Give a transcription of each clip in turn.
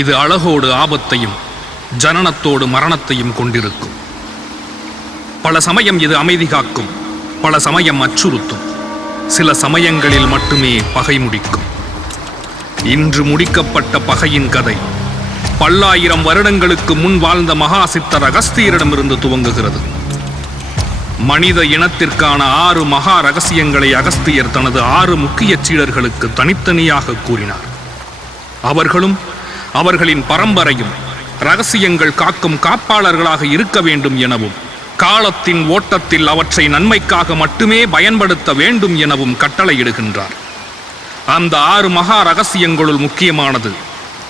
இது அழகோடு ஆபத்தையும் ஜனனத்தோடு மரணத்தையும் கொண்டிருக்கும். பல சமயம் இது அமைதி காக்கும், பல சமயம் அச்சுறுத்தும், சில சமயங்களில் மட்டுமே பகை முடிக்கும். இன்று முடிக்கப்பட்ட பகையின் கதை பல்லாயிரம் வருடங்களுக்கு முன் வாழ்ந்த மகா சித்தர் அகஸ்தியரிடமிருந்து துவங்குகிறது. மனித இனத்திற்கான 6 மகா ரகசியங்களை அகஸ்தியர் தனது 6 முக்கிய சீடர்களுக்கு தனித்தனியாக கூறினார். அவர்களும் அவர்களின் பரம்பரையும் ரகசியங்கள் காக்கும் காப்பாளர்களாக இருக்க வேண்டும் எனவும், காலத்தின் ஓட்டத்தில் அவற்றை நன்மைக்காக மட்டுமே பயன்படுத்த வேண்டும் எனவும் கட்டளையிடுகின்றார். அந்த 6 மகா ரகசியங்களுள் முக்கியமானது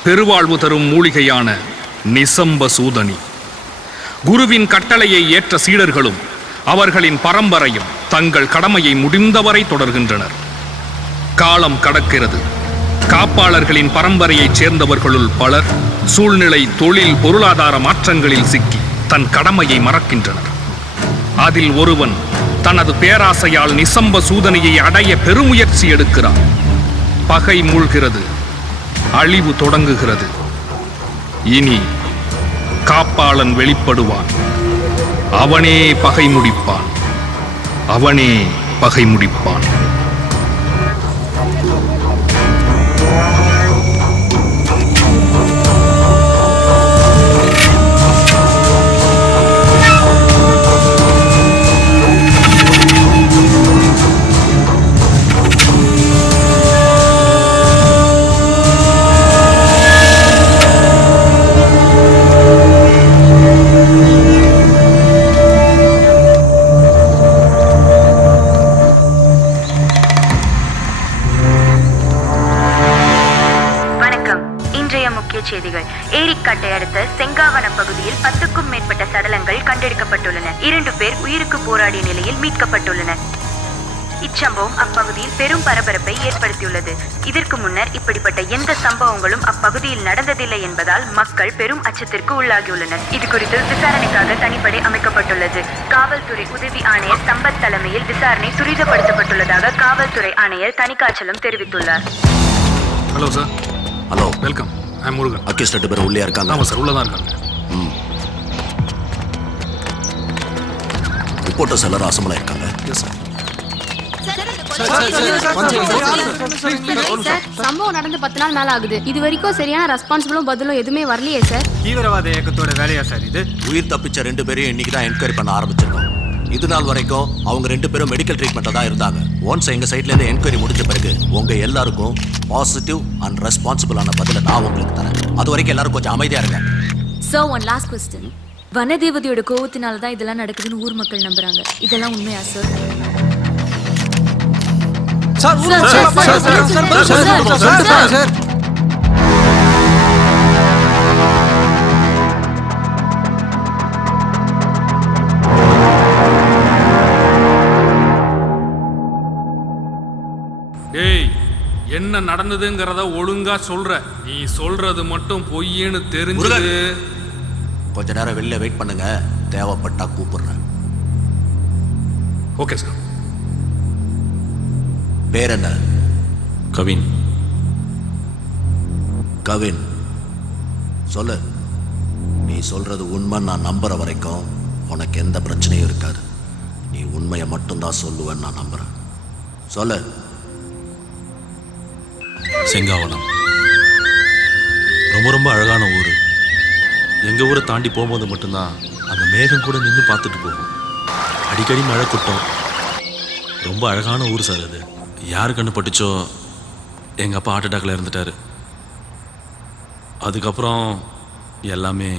பெருவாழ்வு தரும் மூலிகையான நிசம்ப சூதனி. குருவின் கட்டளையை ஏற்ற சீடர்களும் அவர்களின் பரம்பரையும் தங்கள் கடமையை முடிந்தவரை தொடர்கின்றனர். காலம் கடக்கிறது. காப்பாளர்களின் பரம்பரையைச் சேர்ந்தவர்களுள் பலர் சூழ்நிலை, தொழில், பொருளாதார மாற்றங்களில் சிக்கி தன் கடமையை மறக்கின்றனர். அதில் ஒருவன் தனது பேராசையால் நிசம்ப சூதனையை அடைய பெருமுயற்சி எடுக்கிறான். பகை மூழ்கிறது, அழிவு தொடங்குகிறது. இனி காப்பாளன் வெளிப்படுவான். அவனே பகை முடிப்பான். அவனே பகை முடிப்பான். செய்திகள். ஏரிக்காட்டை அடுத்த செங்காவன பகுதியில் 10க்கும் மேற்பட்ட சடலங்கள் கண்டெடுக்கப்பட்டுள்ளன. 2 பேர் உயிருக்கு போராடிய நிலையில் மீட்கப்பட்டுள்ளனர். இச்சம்பவம் அப்பகுதியில் பெரும் பரபரப்பை ஏற்படுத்தியுள்ளது. இதற்கு முன்னர் இப்படிப்பட்ட எந்த சம்பவங்களும் அப்பகுதியில் நடந்ததில்லை என்பதால் மக்கள் பெரும் அச்சத்திற்கு உள்ளாகியுள்ளனர். இது குறித்து விசாரணைக்காக தனிப்படை அமைக்கப்பட்டுள்ளது. காவல்துறை உதவி ஆணையர் சம்பத் தலைமையில் விசாரணை துரிதப்படுத்தப்பட்டுள்ளதாக காவல்துறை ஆணையர் தணிகாச்சலம் தெரிவித்துள்ளார். Hello sir. Hello, welcome. I Murugan. அக்கேஸ் 2 பேர் உள்ளே இருக்காங்க. ஆமாம் சார், உள்ளதான் இருக்காங்க. ரிப்போர்ட்டர்ஸ் எல்லாரும் அசம்பளா இருக்காங்க. Yes sir. சம்பவம் நடந்து 10 நாள் மேல ஆகுது. இது வரைக்கும் சரியான ரெஸ்பான்சிபிளும் பதிலும் எதுவுமே வரலையே சார். தீவிரவாத இயக்கத்தோட வேலையா சார் இது? உயிர் தப்பிச்ச 2 பேரையும் இன்னைக்கு தான் என்கொயரி பண்ண ஆரம்பிச்சிருக்கோம். இது நாள் வரைக்கும் அவங்க 2 பேரும் மெடிக்கல் ட்ரீட்மெண்ட்ல தான் இருந்தாங்க. ஒன்ஸ் எங்க சைட்ல இருந்து என்கொயரி முடிஞ்ச பிறகு உங்க எல்லாருக்கும் பாசிட்டிவ் அண்ட் ரெஸ்பான்சிபிளான பதில நான் உங்களுக்கு தரேன். அது வரைக்கும் எல்லாரும் கொஞ்சம் அமைதியா இருங்க. Sir, one last question. வனதேவதையோட கோவத்தினால தான் இதெல்லாம் நடக்குதுன்னு ஊர் மக்கள் நம்புறாங்க. இதெல்லாம் உண்மையா சார்? டேய், என்ன நடந்ததுங்கிறத ஒழுங்கா சொல்ற. நீ சொல்றது மட்டும் பொய்யேன்னு தெரிஞ்சது. கொஞ்ச நேரம் வெளில வெயிட் பண்ணுங்க, தேவைப்பட்டா கூப்பிடுறேன். Okay sir. பேர் என்ன? கவின். கவின், சொல்லு. நீ சொல்றது உண்மை நான் நம்புற வரைக்கும் உனக்கு எந்த பிரச்சனையும் இருக்காது. நீ உண்மையை மட்டும்தான் சொல்லுவேன்னு நான் நம்புறேன். சொல்லு. செங்காவனம் ரொம்ப ரொம்ப அழகான ஊர். எங்கள் ஊரை தாண்டி போகும்போது மட்டும்தான் அந்த மேகம் கூட நின்று பார்த்துட்டு போகும். அடிக்கடி மழை கொட்டும். ரொம்ப அழகான ஊர் சார் அது. யாரு கண்ணு பட்டுச்சோ எங்கள் அப்பா ஹார்ட் அட்டாக்ல இருந்துட்டார். அதுக்கப்புறம் எல்லாமே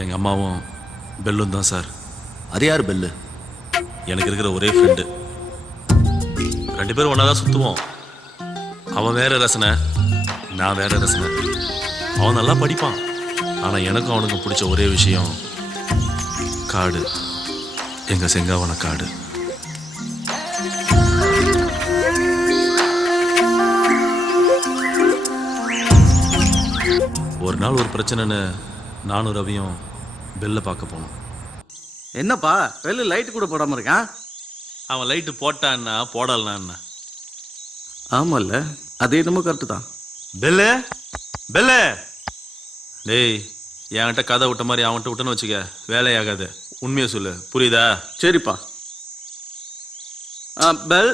எங்கள் அம்மாவும் பெல்லும் தான் சார். அது யார் பெல்லு? எனக்கு இருக்கிற ஒரே ஃப்ரெண்டு. 2 பேரும் ஒன்றா தான் சுற்றுவோம். அவன் வேற ரசனை, நான் வேற ரசனை. அவன் நல்லா படிப்பான். ஆனால் எனக்கும் அவனுக்கும் பிடிச்ச ஒரே விஷயம் காடு. எங்கள் செங்காவன காடு. ஒரு நாள் ஒரு பிரச்சனைன்னு நானும் ரவியும் பெல்லை பார்க்க போனோம். என்னப்பா வெளில லைட் கூட போடாம இருக்கான்? அவன் லைட்டு போட்டான்னா போடலன்னா ஆமால்ல, அது என்னமோ கரெக்டு தான். பெல்லு பெல்லு டேய் என்கிட்ட கதை விட்ட மாதிரி அவன்கிட்ட விட்டுன்னு வச்சுக்க வேலையாகாது. உண்மையை சொல்லு, புரியுதா? சரிப்பா. பெல்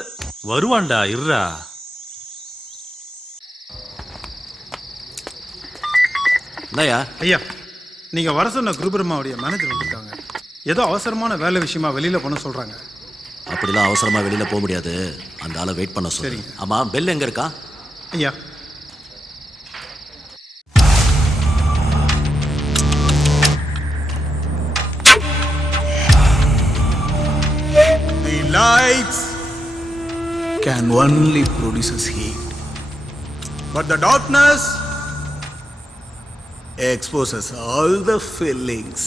வருவான்டா, இருடா. என்னய்யா? ஐயா, நீங்கள் வர சொன்ன குருபிரம்மாவுடைய மேனேஜர் வந்திருக்காங்க. ஏதோ அவசரமான வேலை விஷயமா வெளியில் பண்ண சொல்கிறாங்க. அப்படிலாம் அவசரமா வெளியில போக முடியாது. அந்த ஆளை வெயிட் பண்ண சொல்லு. சரிங்க. ஆமா, பெல் எங்க இருக்கா? ஐயா, The lights can only produce heat, but the darkness exposes all the feelings.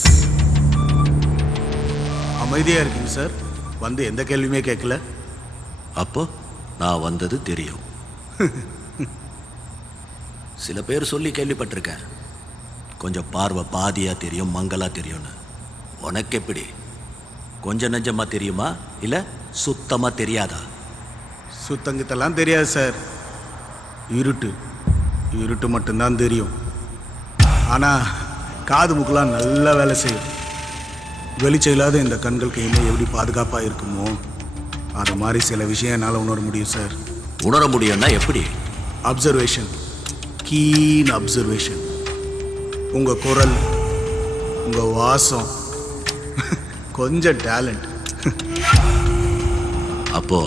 அமைதியா இருக்கீங்க சார். வந்து எந்த கேள்வியுமே கேட்கல. அப்போ நான் வந்தது தெரியும். சில பேர் சொல்லி கேள்விப்பட்டிருக்கேன், கொஞ்சம் பார்வை பாதியா தெரியும், மங்களா தெரியும்னு. உனக்கு எப்படி? கொஞ்சம் நெஞ்சமா தெரியுமா இல்ல சுத்தமா தெரியாதா? சுத்தங்கத்தெல்லாம் தெரியாது சார். இருட்டு இருட்டு மட்டும்தான் தெரியும். ஆனால் காது மூக்கெல்லாம் நல்லா வேலை செய்யும். வெளிச்சம் இல்லாத இந்த கண்கள் கையுமே எப்படி பாதுகாப்பாக இருக்குமோ அது மாதிரி சில விஷயம் என்னால் உணர முடியும் சார். உணர முடியும்னா எப்படி? Observation, keen observation. உங்கள் குரல், உங்கள் வாசம், கொஞ்சம் டேலண்ட். அப்போ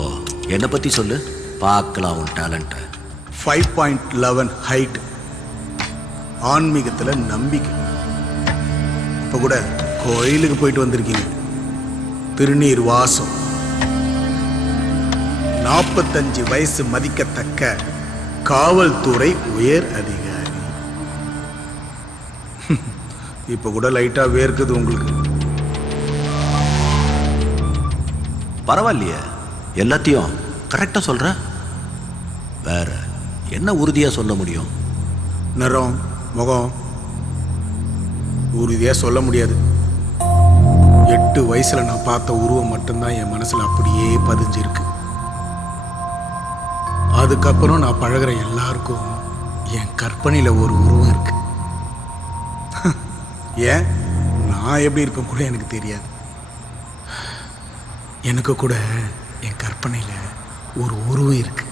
என்னை பத்தி சொல்லு, பார்க்கலாம் உன் டேலண்ட்டை. 5.11 ஹைட், ஆன்மீகத்தில் நம்பிக்கை. இப்போ கூட கோயிலுக்கு போயிட்டு வந்திருக்கீங்க. திருநீர் வாசம். 45 வயசு மதிக்கத்தக்க காவல்துறை உயர் அதிகாரி. இப்போ கூட லைட்டாக வேர்க்குது உங்களுக்கு. பரவாயில்லையே, எல்லாத்தையும் கரெக்டா சொல்ற. வேற என்ன உறுதியா சொல்ல முடியும்? நிறம், முகம் உறுதியாக சொல்ல முடியாது. 8 வயசுல நான் பார்த்த உருவம் மட்டும்தான் என் மனசுல அப்படியே பதிஞ்சிருக்கு. அதுக்கப்புறம் நான் பழகுற எல்லாருக்கும் என் கற்பனையில ஒரு உருவம் இருக்கு. ஏன் நான் எப்படி இருப்பேன் கூட எனக்கு தெரியாது. எனக்கு கூட என் கற்பனையில ஒரு உருவம் இருக்கு.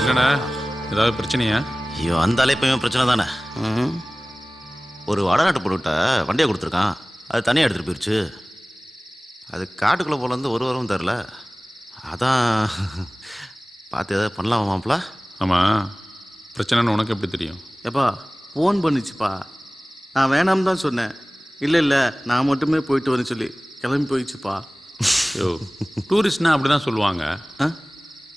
என்னடா ஏதாவது பிரச்சனையா? ஐயோ, அந்த அலைப்பையும் பிரச்சனை தானே. ஒரு வடநாட்டு பொருட்ட வண்டியை கொடுத்துருக்கான், அது தனியாக எடுத்துகிட்டு போயிடுச்சு. அது காட்டுக்குள்ளே போல இருந்து ஒரு வாரம் தரல. அதான் பார்த்து எதாவது பண்ணலாமா மாப்பிள்ள? ஆமாம், பிரச்சனைன்னு உனக்கு எப்படி தெரியும்? எப்பா ஃபோன் பண்ணிச்சுப்பா. நான் வேணாம் தான் சொன்னேன். இல்லை இல்லை நான் மட்டுமே போயிட்டு வரேன்னு சொல்லி கிளம்பி போயிடுச்சுப்பா. யோ, டூரிஸ்ட்னா அப்படி தான் சொல்லுவாங்க. ஆ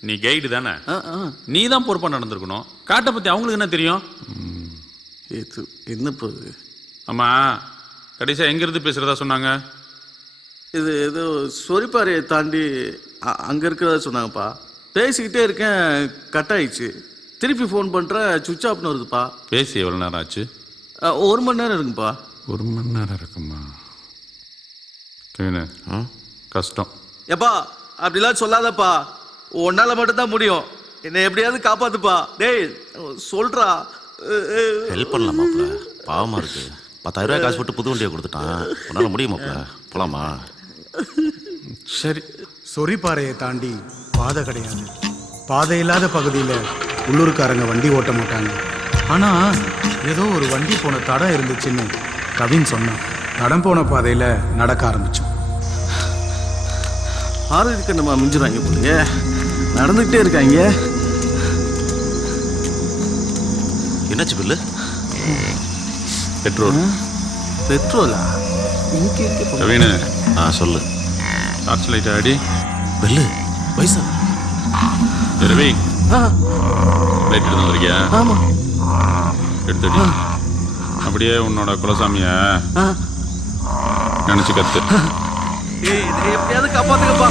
நீ கைடு தானே, ஆ ஆ நீ தான் பொறுப்பாக நடந்திருக்கணும். காட்டை பற்றி அவங்களுக்கு என்ன தெரியும்? இது என்ன போகுது? ஆமாம், கடைசியாக எங்கேருந்து பேசுகிறதா சொன்னாங்க? இது ஏதோ சொரிப்பாறையை தாண்டி அங்கே இருக்கிறதா சொன்னாங்கப்பா. பேசிக்கிட்டே இருக்கேன், கட் ஆயிடுச்சு. திருப்பி ஃபோன் பண்ணுறேன், சுவிட்ச் ஆஃப்னு வருதுப்பா. பேசி எவ்வளோ நேரம் ஆச்சு? 1 மணி நேரம் இருக்குப்பா. 1 மணி நேரம் இருக்குமா? கஷ்டம். எப்பா அப்படிலாம் சொல்லாதப்பா, உன்னால் மட்டும்தான் முடியும். என்னை எப்படியாவது காப்பாத்துப்பா. டேய் சொல்றா. ஹெல்ப் பண்ணலாம் மாப்பிள்ள, பாவமாக இருக்கு. 10,000 ரூபாய் காசு போட்டு புது வண்டியை கொடுத்துட்டான். உன்னால் முடியுமாப்பிள்ள? போலாமா? சரி. சொரிப்பாறையை தாண்டி பாதை கிடையாது. பாதை இல்லாத பகுதியில் உள்ளூர்காரங்க வண்டி ஓட்ட மாட்டாங்க. ஆனால் ஏதோ ஒரு வண்டி போன தடம் இருந்துச்சுன்னு கவின் சொன்னான். தடம் போன பாதையில் நடக்க ஆரம்பித்தோம். ஆரோக்கியத்தை நம்ம மிஞ்சுறாங்க போலயே, நடந்துக்கிட்டே இருக்காங்க. என்னாச்சு பில்லு? பெட்ரோல். பெட்ரோலா? இங்கே கவினு, சொல்லு. டார்ச் லைட் ஆடி. பில்லு பைசா ரவி, லைட் எடுத்து வந்திருக்கியா? ஆமாம் எடுத்துடி. அப்படியே உன்னோட குலசாமிய நினைச்சு கத்து. எப்படியாவது காப்பாத்துக்கப்பா.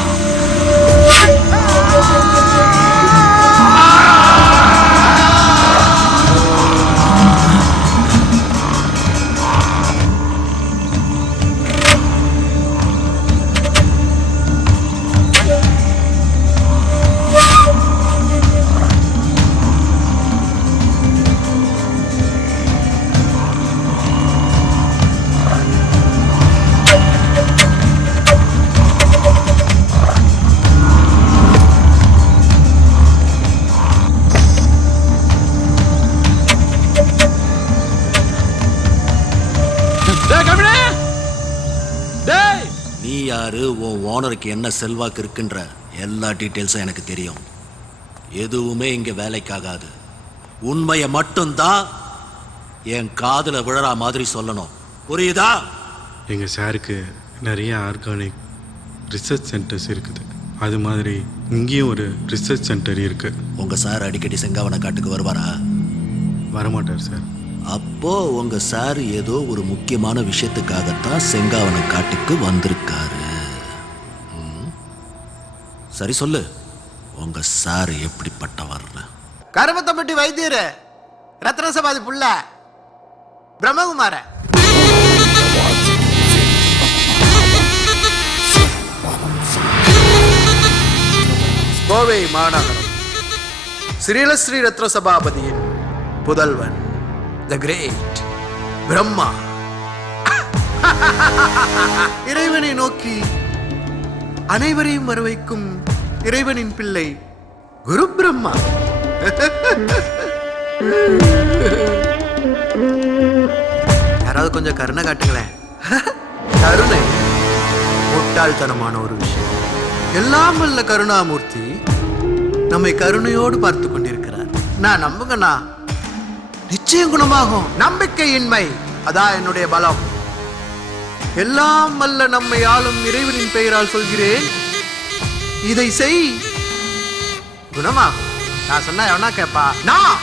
யாரு, உன் ஓனருக்கு என்ன செல்வாக்கு இருக்குன்ற எல்லா டீட்டெயில்ஸும் எனக்கு தெரியும். எதுவுமே இங்க வேலைக்காகாது. உண்மையை மட்டும்தான் என் காதுல விழற மாதிரி சொல்லணும். புரியுதா? எங்கள் சாருக்கு நிறைய ஆர்கானிக் ரிசர்ச் சென்டர்ஸ் இருக்குது. அது மாதிரி இங்கேயும் ஒரு ரிசர்ச் சென்டர் இருக்குது. உங்க சார் அடிக்கடி செங்காவன காட்டுக்கு வருவாரா? வரமாட்டார் சார். அப்போ உங்க சார் ஏதோ ஒரு முக்கியமான விஷயத்துக்காகத்தான் செங்காவன காட்டுக்கு வந்திருக்காரு. சரி சொல்லு, உங்க சார் எப்படிப்பட்டவர்னு. கருமத்தம்பட்டி வைத்தியர் ரத்னசபாதி புள்ள பிரம்மகுமார. கோவை மாநகரம் ஸ்ரீலஸ்ரீ ரத்ன சபாபதியின் புதல்வன் த கிரேட் பிரம்மா. இறைவனை நோக்கி அனைவரையும் வரவைக்கும் இறைவனின் பிள்ளை குரு பிரம்மா. யாராவது கொஞ்சம் கருணை காட்டுங்களேன். கருணை முட்டாள்தனமான ஒரு விஷயம். எல்லாம் வல்ல கருணாமூர்த்தி நம்மை கருணையோடு பார்த்து கொண்டிருக்கிறார். நான் நம்புங்கண்ணா, நிச்சயம் குணமாகும். நம்பிக்கையின்மை அதான் என்னுடைய பலம். எல்லாம் வல்ல நம்மை ஆளும் இறைவனின் பெயரால் சொல்கிறேன், இதை செய், குணமாகும். நான் சொன்னா எவனா கேப்பா? நான்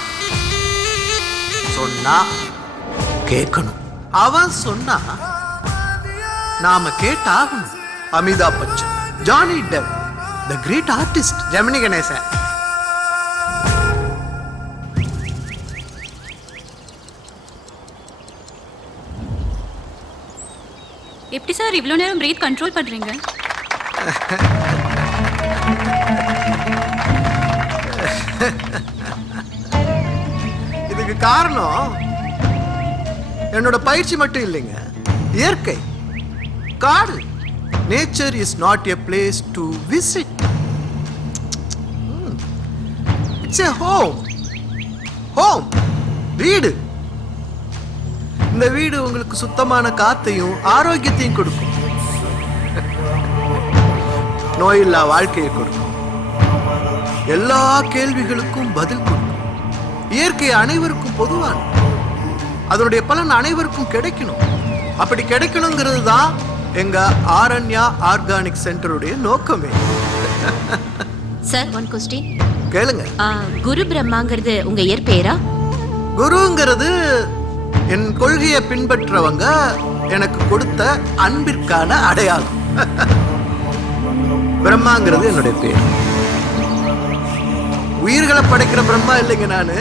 சொன்னா கேட்கணும். அவன் சொன்னா நாம கேட்டாகணும். Amitabh Bachchan, Johnny Depp, the great artist Gemini Ganesan. எப்படி சார் இவ்வளோ நேரம் பிரீத் கண்ட்ரோல் பண்ணுறீங்க? இதுக்கு காரணம் என்னோட பயிற்சி மட்டும் இல்லைங்க, இயற்கை, காடு. Nature is not a place to visit, it's a home. Home வீடு. இந்த வீடு உங்களுக்கு சுத்தமான காத்தையும் ஆரோக்கியத்தையும் கொடுக்கும். நோயில்லா வாழ்க்கையை கொடுக்கும். எல்லா கேள்விகளுக்கும் பதில் கொடுக்கும். இயற்கை அனைவருக்கும் பொதுவான, அதனுடைய பலன் அனைவருக்கும் கிடைக்கணும். அப்படி கிடைக்கணுங்கிறது தான் எங்க ஆரண்யா ஆர்கானிக் சென்டருடைய நோக்கமே. சார், ஒன் கொஸ்டின் கேளுங்க. குரு பிரம்மாங்கிறது உங்க இயற்பெயரா? குருங்கிறது என் கொள்கையை பின்பற்றவங்க எனக்கு கொடுத்த அன்பிற்கான அடையாளம். பிரம்மாங்கிறது என்னுடைய பேர். உயிர்களை படைக்கிற பிரம்மா இல்லைங்க நானு.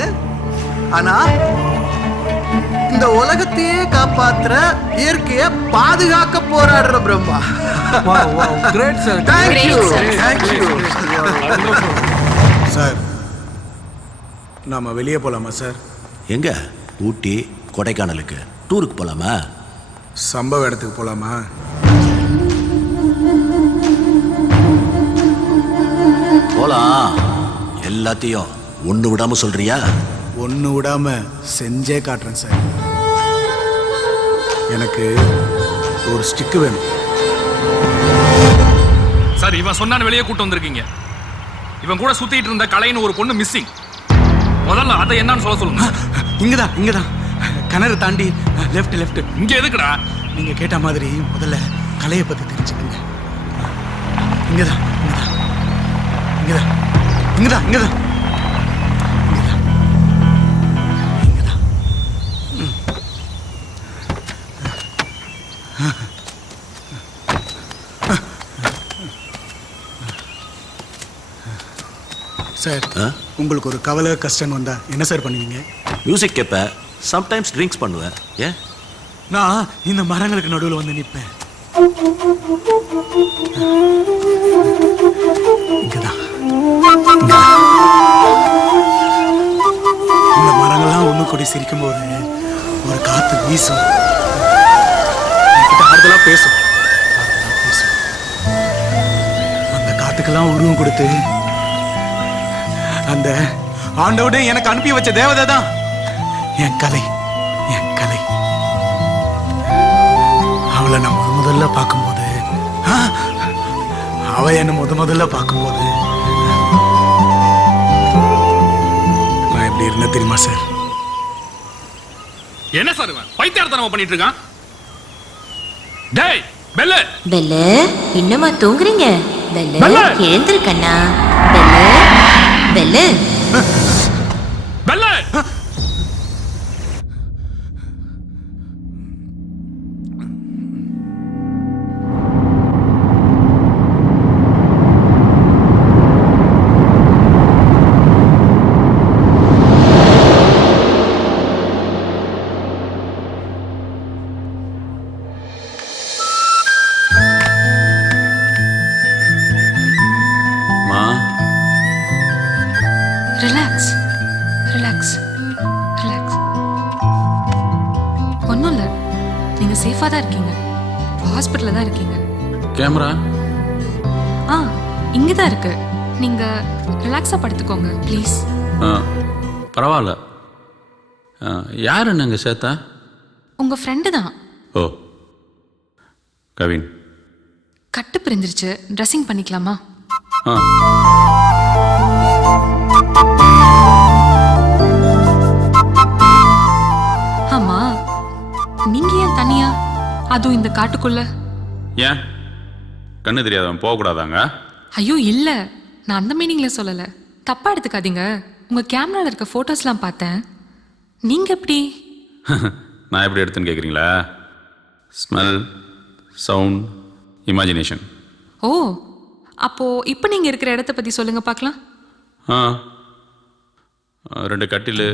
ஆனா இந்த உலகத்தையே காப்பாத்துற, இயற்கையை பாதுகாக்க போராடுற பிரம்மா. சார், நாம வெளியே போலாமா சார்? எங்க? ஊட்டி, கொடைக்கானலுக்கு டூருக்கு போலாமா? சம்பவ இடத்துக்கு போலாமா? போலாம். எல்லாத்தையும் ஒண்ணு விடாம சொல்றியா? ஒன்று விடாம செஞ்சே காட்டுறேன் சார். எனக்கு ஒரு ஸ்டிக்கு வேணும் சார். இவன் சொன்னான்னு வெளியே கூட்டு வந்திருக்கீங்க. இவன் கூட சுத்திட்டு இருந்த கலைன்னு ஒரு பொண்ணு மிஸ்ஸிங். முதல்ல அதை என்னன்னு சொல்லுங்க. இங்கதான் கிணறு தாண்டி லெஃப்ட். இங்க எதுக்குடா? நீங்க கேட்ட மாதிரி முதல்ல கலையை பத்தி தெரிஞ்சுக்கங்க. இங்கதான். சார், உங்களுக்கு ஒரு கவலை கஷ்டம் வந்தா என்ன சார் பண்ணுவீங்க? மியூசிக் கேட்பேன், சம்டைம்ஸ் ட்ரிங்க்ஸ் பண்ணுவேன். ஏன்? நான் இந்த மரங்களுக்கு நடுவில் வந்து நிற்பேன். இந்த மரங்கள்லாம் ஒண்ணு கூடி சிரிக்கும் போது ஒரு காத்து வீசும், ஆறுதலா பேசும். அந்த காத்துக்கெல்லாம் உருவம் கொடுத்து அந்த ஆண்டோட எனக்கு அனுப்பி வச்ச தேவதை தான் என் கலை. அவளை நான் முதல்ல பார்க்கும்போது அவ என்ன முதல்ல பார்க்கும்போது நான் எப்படி இருந்த தெரியுமா சார்? என்ன சார் இவன் பைத்தியார்த்தனமா பண்ணிட்டு இருக்கான்? டேய் பெல்லு பெல்லு இன்னுமா தூங்குறீங்க? Bell Bell! எழுந்திரு கண்ணா. பெல்லு பெல்லு பெல்லு மா ரிலாக்ஸ் ரிலாக்ஸ் ரிலாக்ஸ். ஒன்றும் இல்லை, நீங்கள் சேஃபாக தான் இருக்கீங்க. ஹாஸ்பிட்டலில் தான் இருக்கீங்க. கேமரா ஆ இங்கே தான் இருக்கு. நீங்கள் ரிலாக்ஸாக படுத்துக்கோங்க ப்ளீஸ். பரவாயில்ல. யார் என்னங்க சேத்தா? உங்கள் ஃப்ரெண்டு தான். ஓ கவின். கட்டு பிரிஞ்சிருச்சு, ட்ரெஸ்ஸிங் பண்ணிக்கலாமா? ஆ ஆமா, நீங்க ஏன் தனியா, அதுவும் இந்த காட்டுக்குள்ள? ஏன் கண்ணு தெரியாதவன் போகக்கூடாதாங்க? ஐயோ இல்ல, நான் அந்த மீனிங்ல சொல்லல, தப்பா எடுத்துக்காதீங்க. உங்க கேமரால இருக்க போட்டோஸ்லாம் பார்த்தேன். நீங்க எப்படி? நான் எப்படி எடுத்துன்னு கேட்குறீங்களா? Smell, sound, imagination. ஓ, அப்போ இப்போ நீங்க இருக்கிற இடத்த பத்தி சொல்லுங்க பார்க்கலாம். ஆ 2 கட்டில்,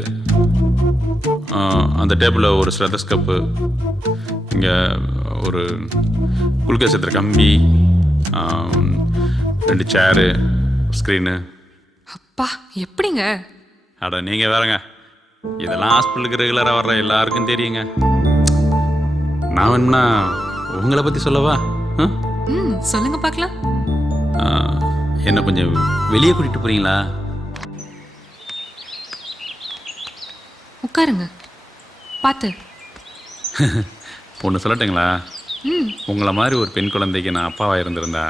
அந்த டேபிளில் ஒரு ஸ்டெத்தஸ்கோப்பு, இங்கே ஒரு குளுக்கோஸ் ஏற்றுற கம்பி, 2 சேரு, ஸ்க்ரீனு. அப்பா எப்படிங்க? அட நீங்கள் வேறங்க, இதெல்லாம் ஹாஸ்பிட்டலுக்கு ரெகுலராக வர்ற எல்லாருக்கும் தெரியுங்க. நான் வேணும்னா உங்களை பற்றி சொல்லவா? சொல்லுங்க பார்க்கலாம். என்ன கொஞ்சம் வெளியே கூட்டிகிட்டு போகிறீங்களா? உட்காருங்க, பார்த்து. ஒன்று சொல்லட்டுங்களா? உங்களை மாதிரி ஒரு பெண் குழந்தைக்கு நான் அப்பாவாக இருந்திருந்தா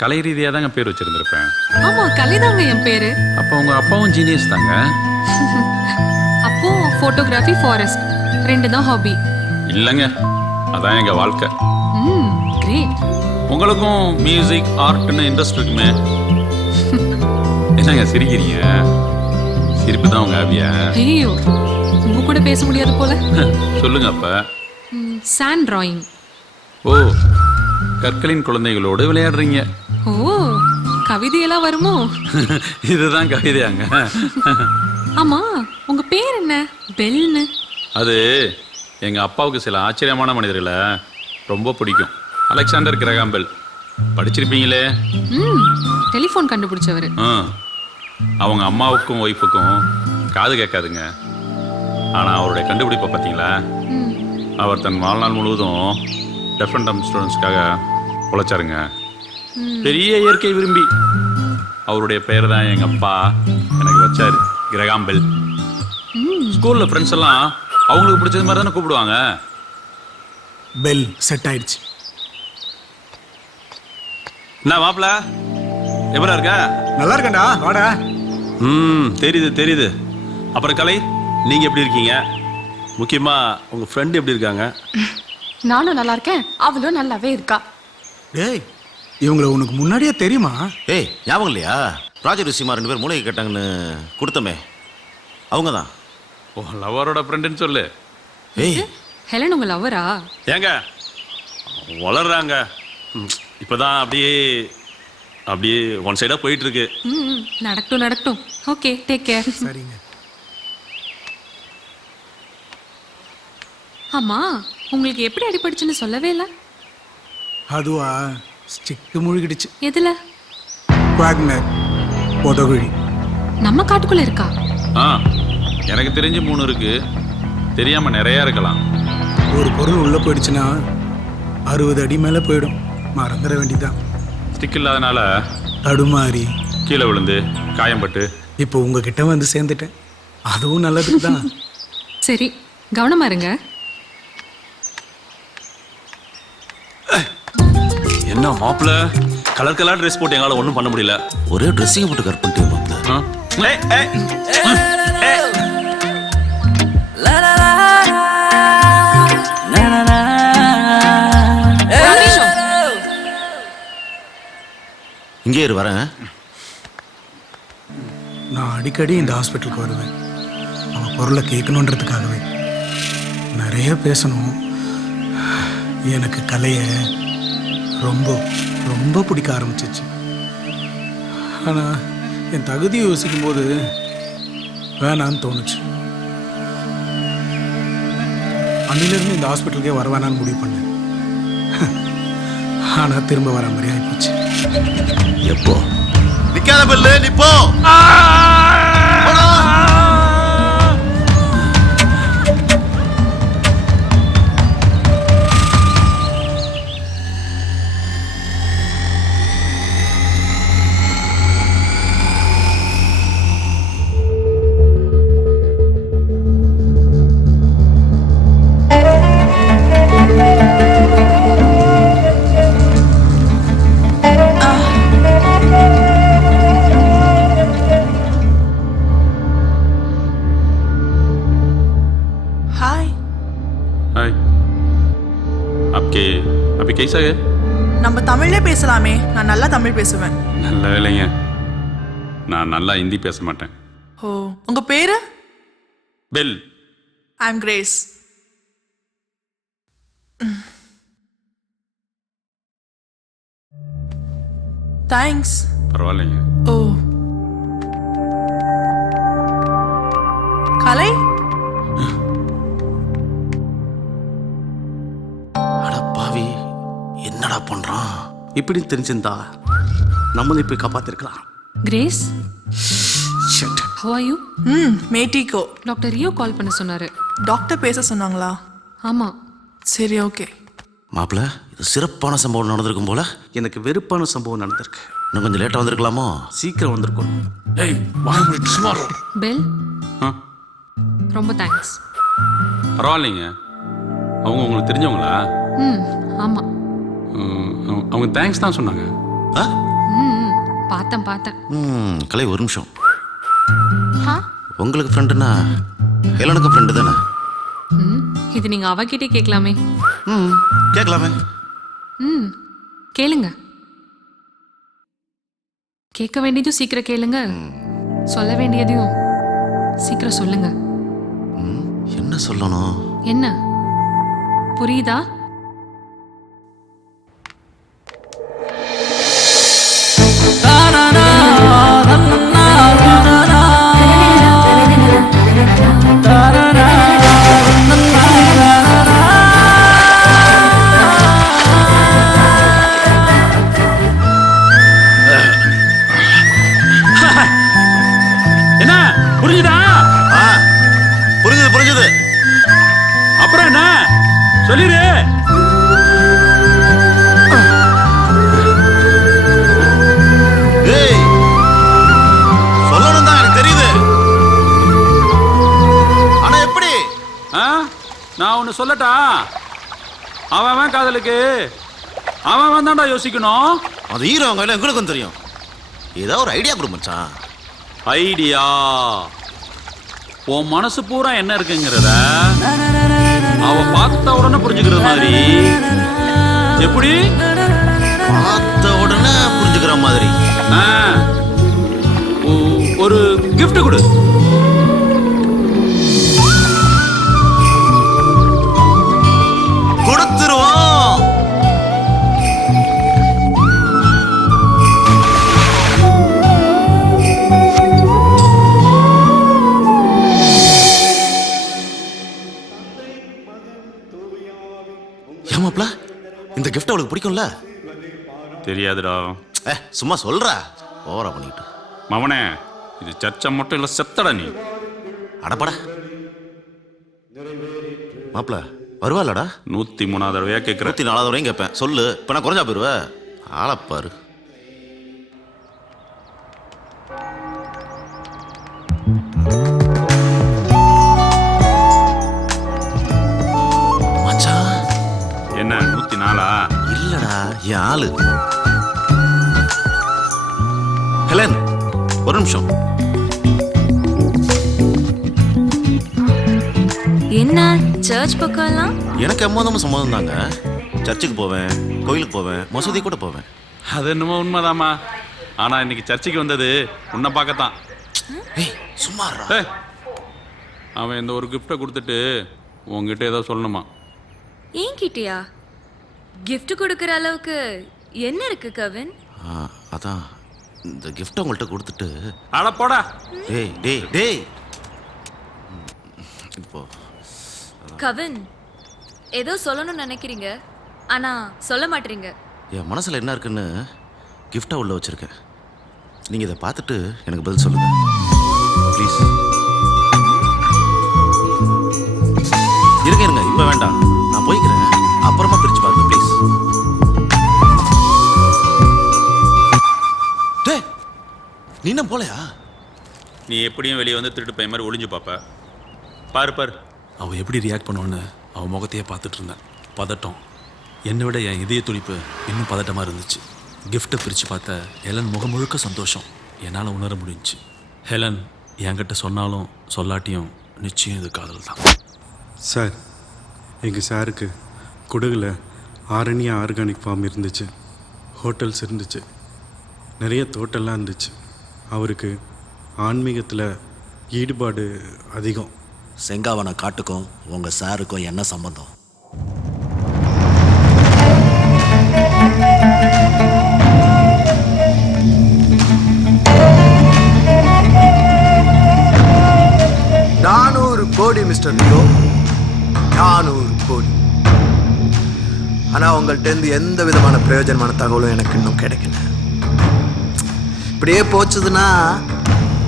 கலை ரீதியாக தாங்க பேர் வச்சுருந்துருப்பேன். ஆமா, கலைதாங்க என் பேரு. அப்போ உங்கள் அப்பாவும் ஜீனியஸ் தாங்க. அப்போ ஃபோட்டோகிராஃபி, ஃபாரஸ்ட் 2 தான் ஹாபி. இல்லைங்க, அதான் எங்கள் வாழ்க்கை. கிரேட். உங்களுக்கும் மியூசிக், ஆர்ட்னு இன்ட்ரெஸ்ட் இருக்குமே. என்னங்க சிரிக்கிறீங்க? சிரிப்பு தான் உங்கள் ஹாபியா? ஐயோ, உங்க கூட பேச முடியாது போல. சொல்லுங்க அப்போ. Sand drawing. ஓ, கற்களின் குழந்தைகளோடு விளையாடுறீங்க. ஓ, கவிதையெல்லாம் வருமோ? இதுதான் கவிதையாங்க. ஆமா, உங்க பேர் என்ன? பெல்னு. அது எங்கள் அப்பாவுக்கு சில ஆச்சரியமான மனிதர்களை ரொம்ப பிடிக்கும். அலெக்சாண்டர் கிரகாம் பெல் படிச்சிருப்பீங்களே. டெலிஃபோன் கண்டுபிடிச்சவர். அவங்க அம்மாவுக்கும் ஒய்ஃபுக்கும் காது கேட்காதுங்க. ஆனால் அவருடைய கண்டுபிடிப்பை பார்த்தீங்களா? அவர் தன் வாழ்நாள் முழுவதும் டெஃப் அண்ட் டம்ப் ஸ்டூடெண்ட்ஸ்க்காக உழைச்சாருங்க. பெரிய இயற்கை விரும்பி. அவருடைய பெயர் தான் எங்கள் அப்பா எனக்கு வச்சார், கிரகாம் பெல். ஸ்கூலில் ஃப்ரெண்ட்ஸ் எல்லாம் அவங்களுக்கு பிடிச்சது மாதிரி தானே கூப்பிடுவாங்க. பெல் செட் ஆயிடுச்சு. என்ன மாப்பிள்ள, எப்படா இருக்க? நல்லா இருக்கேன்டா, வாடா. தெரியுது தெரியுது. அப்புறம் கலை, நீங்கள் எப்படி இருக்கீங்க? முக்கியமாக உங்கள் ஃப்ரெண்டு எப்படி இருக்காங்க? நானும் நல்லா இருக்கேன், அவளும் நல்லாவே இருக்கா. டேய், இவங்களை உனக்கு முன்னாடியே தெரியுமா? ஏய், ஞாபகம் இல்லையா? ப்ராஜெக்ட் விஷயமா 2 பேர் மூளைக்கு கேட்டாங்கன்னு கொடுத்தமே, அவங்க தான். ஓ, லவரோட ஃப்ரெண்டுன்னு சொல்லு. ஏய், ஹெலன் உங்க லவ்வரா? ஏங்க வளர்றாங்க. இப்போதான் அப்படியே அப்படியே ஒன் சைடாக போயிட்டு இருக்கு. நடக்கட்டும் நடக்கட்டும். Okay, take care. சரிங்க. ஆமா, உங்களுக்கு எப்படி அடிபட்டுச்சுன்னு சொல்லவே இல்லை. அதுவா, ஸ்டிக்கு முழுகிடுச்சு. எதுல? வாக்னர் உதகுழி. நம்ம காட்டுக்குள்ள இருக்கா? எனக்கு தெரிஞ்சு 3 இருக்கு, தெரியாம நிறைய இருக்கலாம். ஒரு பொருள் உள்ள போயிடுச்சுன்னா 60 அடி மேல போயிடும். மறந்துட வேண்டியதான். ஸ்டிக் இல்லாதனால தடுமாறி கீழே விழுந்து காயம்பட்டு இப்போ உங்ககிட்ட வந்து சேர்ந்துட்டேன். அதுவும் நல்லதுக்கு தான். சரி, கவனமா இருங்க. என்ன மாப்பிள்ள கலர் கலர் ட்ரெஸ் போட்டு எங்களால் ஒன்றும் பண்ண முடியல. ஒரே ட்ரெஸ்ஸிங் போட்டு கட் பண்ணிட்டேன் மாப்ள. ஏய், ஏய், ஏய். இங்கே இரு வரேன். நான் அடிக்கடி இந்த ஹாஸ்பிட்டலுக்கு வருவேன். அவன் பொருளை கேட்கணுன்றதுக்காகவே. நிறைய பேசணும். எனக்கு கலையை ரொம்ப ரொம்ப பிடிக்க ஆரம்பிச்சிச்சு. ஆனால் என் தகுதியை யோசிக்கும் போது வேணான்னு தோணுச்சு. அன்னிலிருந்து இந்த ஹாஸ்பிட்டலுக்கே வர வேணான்னு முடிவு பண்ணேன். ஆனால் திரும்ப வர மாதிரி ஆயிப்போச்சு. எப்போ நிக்காத பல்லு நிப்போ. कैसा है? நம்ம தமிழ்லே பேசலாமே. நான் நல்லா தமிழ் பேசுவேன். நல்ல வேலைங்க, நான் நல்லா ஹிந்தி பேச மாட்டேன். ஓ, உங்க பேரு? Bell. I am Grace. Thanks. பரவாயில்லைங்க. ஓ, கலை? என்னடா பண்றான்? இப்படி தெரிஞ்சிருந்தா நம்மளும் போய் காப்பாத்திருக்கலாம். Grace, how are you? மேட்டிக்கோ. டாக்டர் ரியோ கால் பண்ண சொன்னாரு. டாக்டர் பேச சொன்னாங்களா? ஆமா. சரி, ஓகே. மாப்பிள்ள, இது சிறப்பான சம்பவம் நடந்திருக்கும் போல. எனக்கு வெறுப்பான சம்பவம் நடந்திருக்கு. இன்னும் கொஞ்சம் லேட்டா வந்திருக்கலாமோ? சீக்கிரம் வந்திருக்கும். பெல், ஆ, ரொம்ப தேங்க்ஸ். பரவாயில்லைங்க. அவங்க உங்களுக்கு தெரிஞ்சவங்களா? ஆமா. அவங்க தேங்க்ஸ் தான் சொன்னாங்க. பார்த்தேன். கலை, ஒரு நிமிஷம். உங்களுக்கு ஃப்ரெண்டுனா எல்லாருக்கும் ஃப்ரெண்டு தானே? இது நீங்க அவகிட்டே கேட்கலாமே. கேட்கலாமே. கேளுங்க. கேட்க வேண்டியதும் சீக்கிரம் கேளுங்க, சொல்ல வேண்டியதையும் சீக்கிரம் சொல்லுங்க. என்ன சொல்லணும்? என்ன புரியுதா? என்ன புரியுதா? புரிஞ்சுது. அப்புறம் என்ன சொல்லிரு. சொல்லணும் தான் எனக்கு தெரியுது. ஆனா எப்படி? நான் ஒன்னு சொல்லட்டா? அவன் காதலுக்கு அவன் தான்டா யோசிக்கணும். அது ஹீரோ எங்களுக்கும் தெரியும். ஏதாவது ஒரு ஐடியா கொடு மச்சான். ஐடியா? உன் மனசு பூரா என்ன இருக்குங்கிறத அவ பார்த்த உடனே புரிஞ்சுக்கிற மாதிரி. எப்படி? பார்த்த உடனே புரிஞ்சுக்கிற மாதிரி. ஒரு gift கொடு. கொடுத்துருவோம். ஏமாப்ல, இந்த கிஃப்ட் அவளுக்கு பிடிக்கும்ல? தெரியாதுடா. சும்மா சொல்ற. ஓவரா பண்ணிட்டு மவனே, இது சர்ச்சை மட்டும் இல்ல, செத்தடா நீ. அடப்பட மாப்ள, வருவாளடா? 103 தடவையா கேட்குற? 104 தடவையும் கேட்பேன். சொல்லு, இப்ப நான் குறைஞ்சா போயிருவ. ஆளப்பாரு. என்ன 104? இல்லடா, என் ஆளு. ஹெலன் ஒரு நிமிஷம். என்ன சர்ச் பக்கம்லாம்? எனக்கு எம்மதமும் சம்மதம் தாங்க. சர்ச்சுக்கு போவேன், கோயிலுக்கு போவேன், மசூதி கூட போவேன். அது என்னமோ உண்மைதாம்மா. ஆனால் இன்னைக்கு சர்ச்சுக்கு வந்தது உன்னை பார்க்கத்தான். ஏய் சும்மா இருடா. ஏய், அவன் இந்த ஒரு கிஃப்டை கொடுத்துட்டு உங்ககிட்ட ஏதோ சொல்லணுமா? என்கிட்டயா? gift கொடுக்குற அளவுக்கு என்ன இருக்கு கவின்? அதான் இந்த கிஃப்ட் உங்கள்கிட்ட கொடுத்துட்டு. அட போடா. டேய் டேய் டேய் இப்போ கவின், ஏதோ சொல்லணும்னு நினைக்கிறீங்க ஆனா சொல்ல மாட்டீங்க. என் மனசுல என்ன இருக்குன்னு கிஃப்டா உள்ள வச்சிருக்கேன். நீங்க இதை பார்த்துட்டு எனக்கு பதில் சொல்லுங்க ப்ளீஸ். இருங்க இருங்க, இப்ப வேண்டாம், நான் போய்க்கிறேன், அப்புறமா பிரிச்சு பாருங்க ப்ளீஸ். டேய் நீ என்ன போலையா? நீ எப்படியும் வெளியே வந்து திருட்டு பையன் மாதிரி ஒளிஞ்சு பார்ப்ப. பாரு பாரு. அவள் எப்படி ரியாக்ட் பண்ணுவான்னு அவன் முகத்தையே பார்த்துட்டு இருந்தேன். பதட்டம். என்னை விட என் இதய துடிப்பு இன்னும் பதட்டமாக இருந்துச்சு. கிஃப்ட்டை பிரித்து பார்த்த ஹெலன் முகம் முழுக்க சந்தோஷம் என்னால் உணர முடிஞ்சுச்சு. ஹெலன் என்கிட்ட சொன்னாலும் சொல்லாட்டியும் நிச்சயம் இது காதல் தான். சார், எங்கள் சாருக்கு குடகுல ஆரண்யா ஆர்கானிக் ஃபார்ம் இருந்துச்சு, ஹோட்டல்ஸ் இருந்துச்சு, நிறைய தோட்டம்லாம் இருந்துச்சு. அவருக்கு ஆன்மீகத்தில் ஈடுபாடு அதிகம். செங்காவன காட்டுக்கும் உங்க சாருக்கும் என்ன சம்பந்தம்? கோடி மிஸ்டர் லியோ, 400 கோடி. ஆனால் உங்கள்கிட்ட இருந்து எந்த விதமான பிரயோஜனமான தகவலும் எனக்கு இன்னும் கிடைக்கல. இப்படியே போச்சுதுன்னா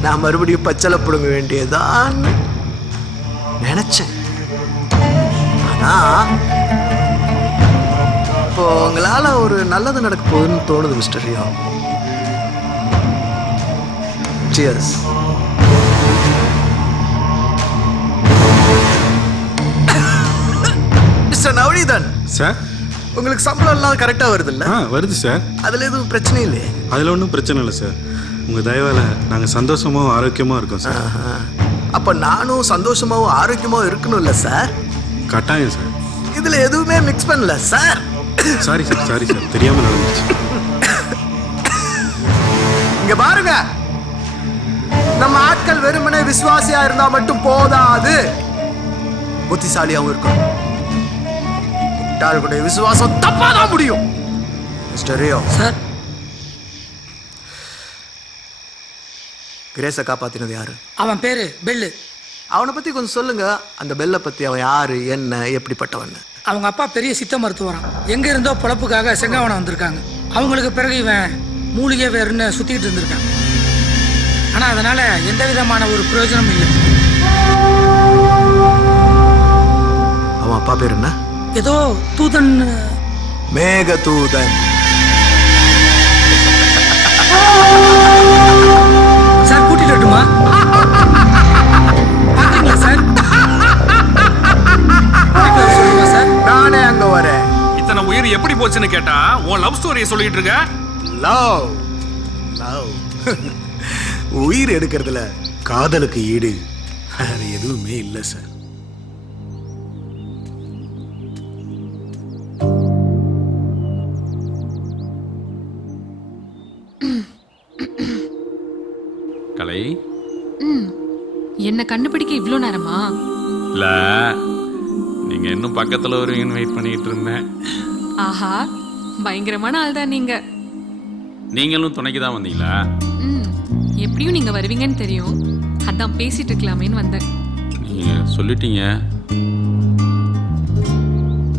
நான் மறுபடியும் பச்சளை பிடுங்க வேண்டியதான் நினைச்சேன். ஆனால் இப்போ உங்களால் ஒரு நல்லது நடக்க போகுதுன்னு தோணுது mister Leo. Cheers. Navanithan sir, உங்களுக்கு சம்பளம் எல்லாம் கரெக்டாக வருது இல்லை? வருது சார். அதில் எதுவும் பிரச்சனை இல்லையே? அதில் ஒன்றும் பிரச்சனை இல்லை சார். உங்கள் தயவால் நாங்கள் சந்தோஷமாகவும் ஆரோக்கியமாக இருக்கோம் சார். அப்போ நானும் சந்தோஷமாகவும் ஆரோக்கியமாகவும் இருக்கணும் இல்லை சார்? கட்டாயம் சார். இதில் எதுவுமே மிக்ஸ் பண்ணல sir. Sorry sir, sorry sir, தெரியாமல் நடந்துச்சு. இங்க பாருங்க, நம்ம ஆட்கள் வெறுமனே விசுவாசியா இருந்தா மட்டும் போதாது, புத்திசாலியாகவும் இருக்கணும். முட்டாள்களுடைய விசுவாசம் தப்பாதான் முடியும். மிஸ்டர் ரியோ சார், கிரேஸை காப்பாத்தினது யாரு? அவன் பேரு பெல்லு. அவனை பத்தி கொஞ்சம் சொல்லுங்க. அந்த பெல்லை பத்தி அவன் யாரு, என்ன, எப்படிப்பட்டவன்? அவங்க அப்பா பெரிய சித்த மருத்துவரான். எங்க இருந்தோ பொழப்புக்காக செங்காவனம் வந்திருக்காங்க. அவங்களுக்கு பிறகு இவன் மூலிகை வேறுன்னு சுத்திக்கிட்டு இருந்திருக்கான். ஆனா அதனால எந்த விதமான ஒரு பிரயோஜனம் இல்லை. அவன் அப்பா பேர் என்ன? ஏதோ தூதன். மேக தூதன். சார் கூட்டிட்டு வரட்டுமா? பாத்தீங்களா சார்? சார் நானே அங்க வரேன். இத்தனை உயிர் எப்படி போச்சுன்னு கேட்டா உன் லவ் ஸ்டோரியை சொல்லிட்டு இருக்க. லவ் லவ் உயிர் எடுக்கிறதுல காதலுக்கு ஈடு வேற எதுவுமே இல்லை சார். கலை, என்ன கண்டுபிடிக்க இவ்வளோ நேரமா? இல்லை, நீங்கள் இன்னும் பக்கத்தில் வருவீங்கன்னு வெயிட் பண்ணிட்டு இருந்தேன். ஆஹா, பயங்கரமான ஆள் தான் நீங்க. நீங்களும் துணைக்கு தான் வந்தீங்களா? எப்படியும் நீங்க வருவீங்கன்னு தெரியும், அதான் பேசிட்டு இருக்கலாமேன்னு வந்தேன். நீங்கள் சொல்லிட்டீங்க,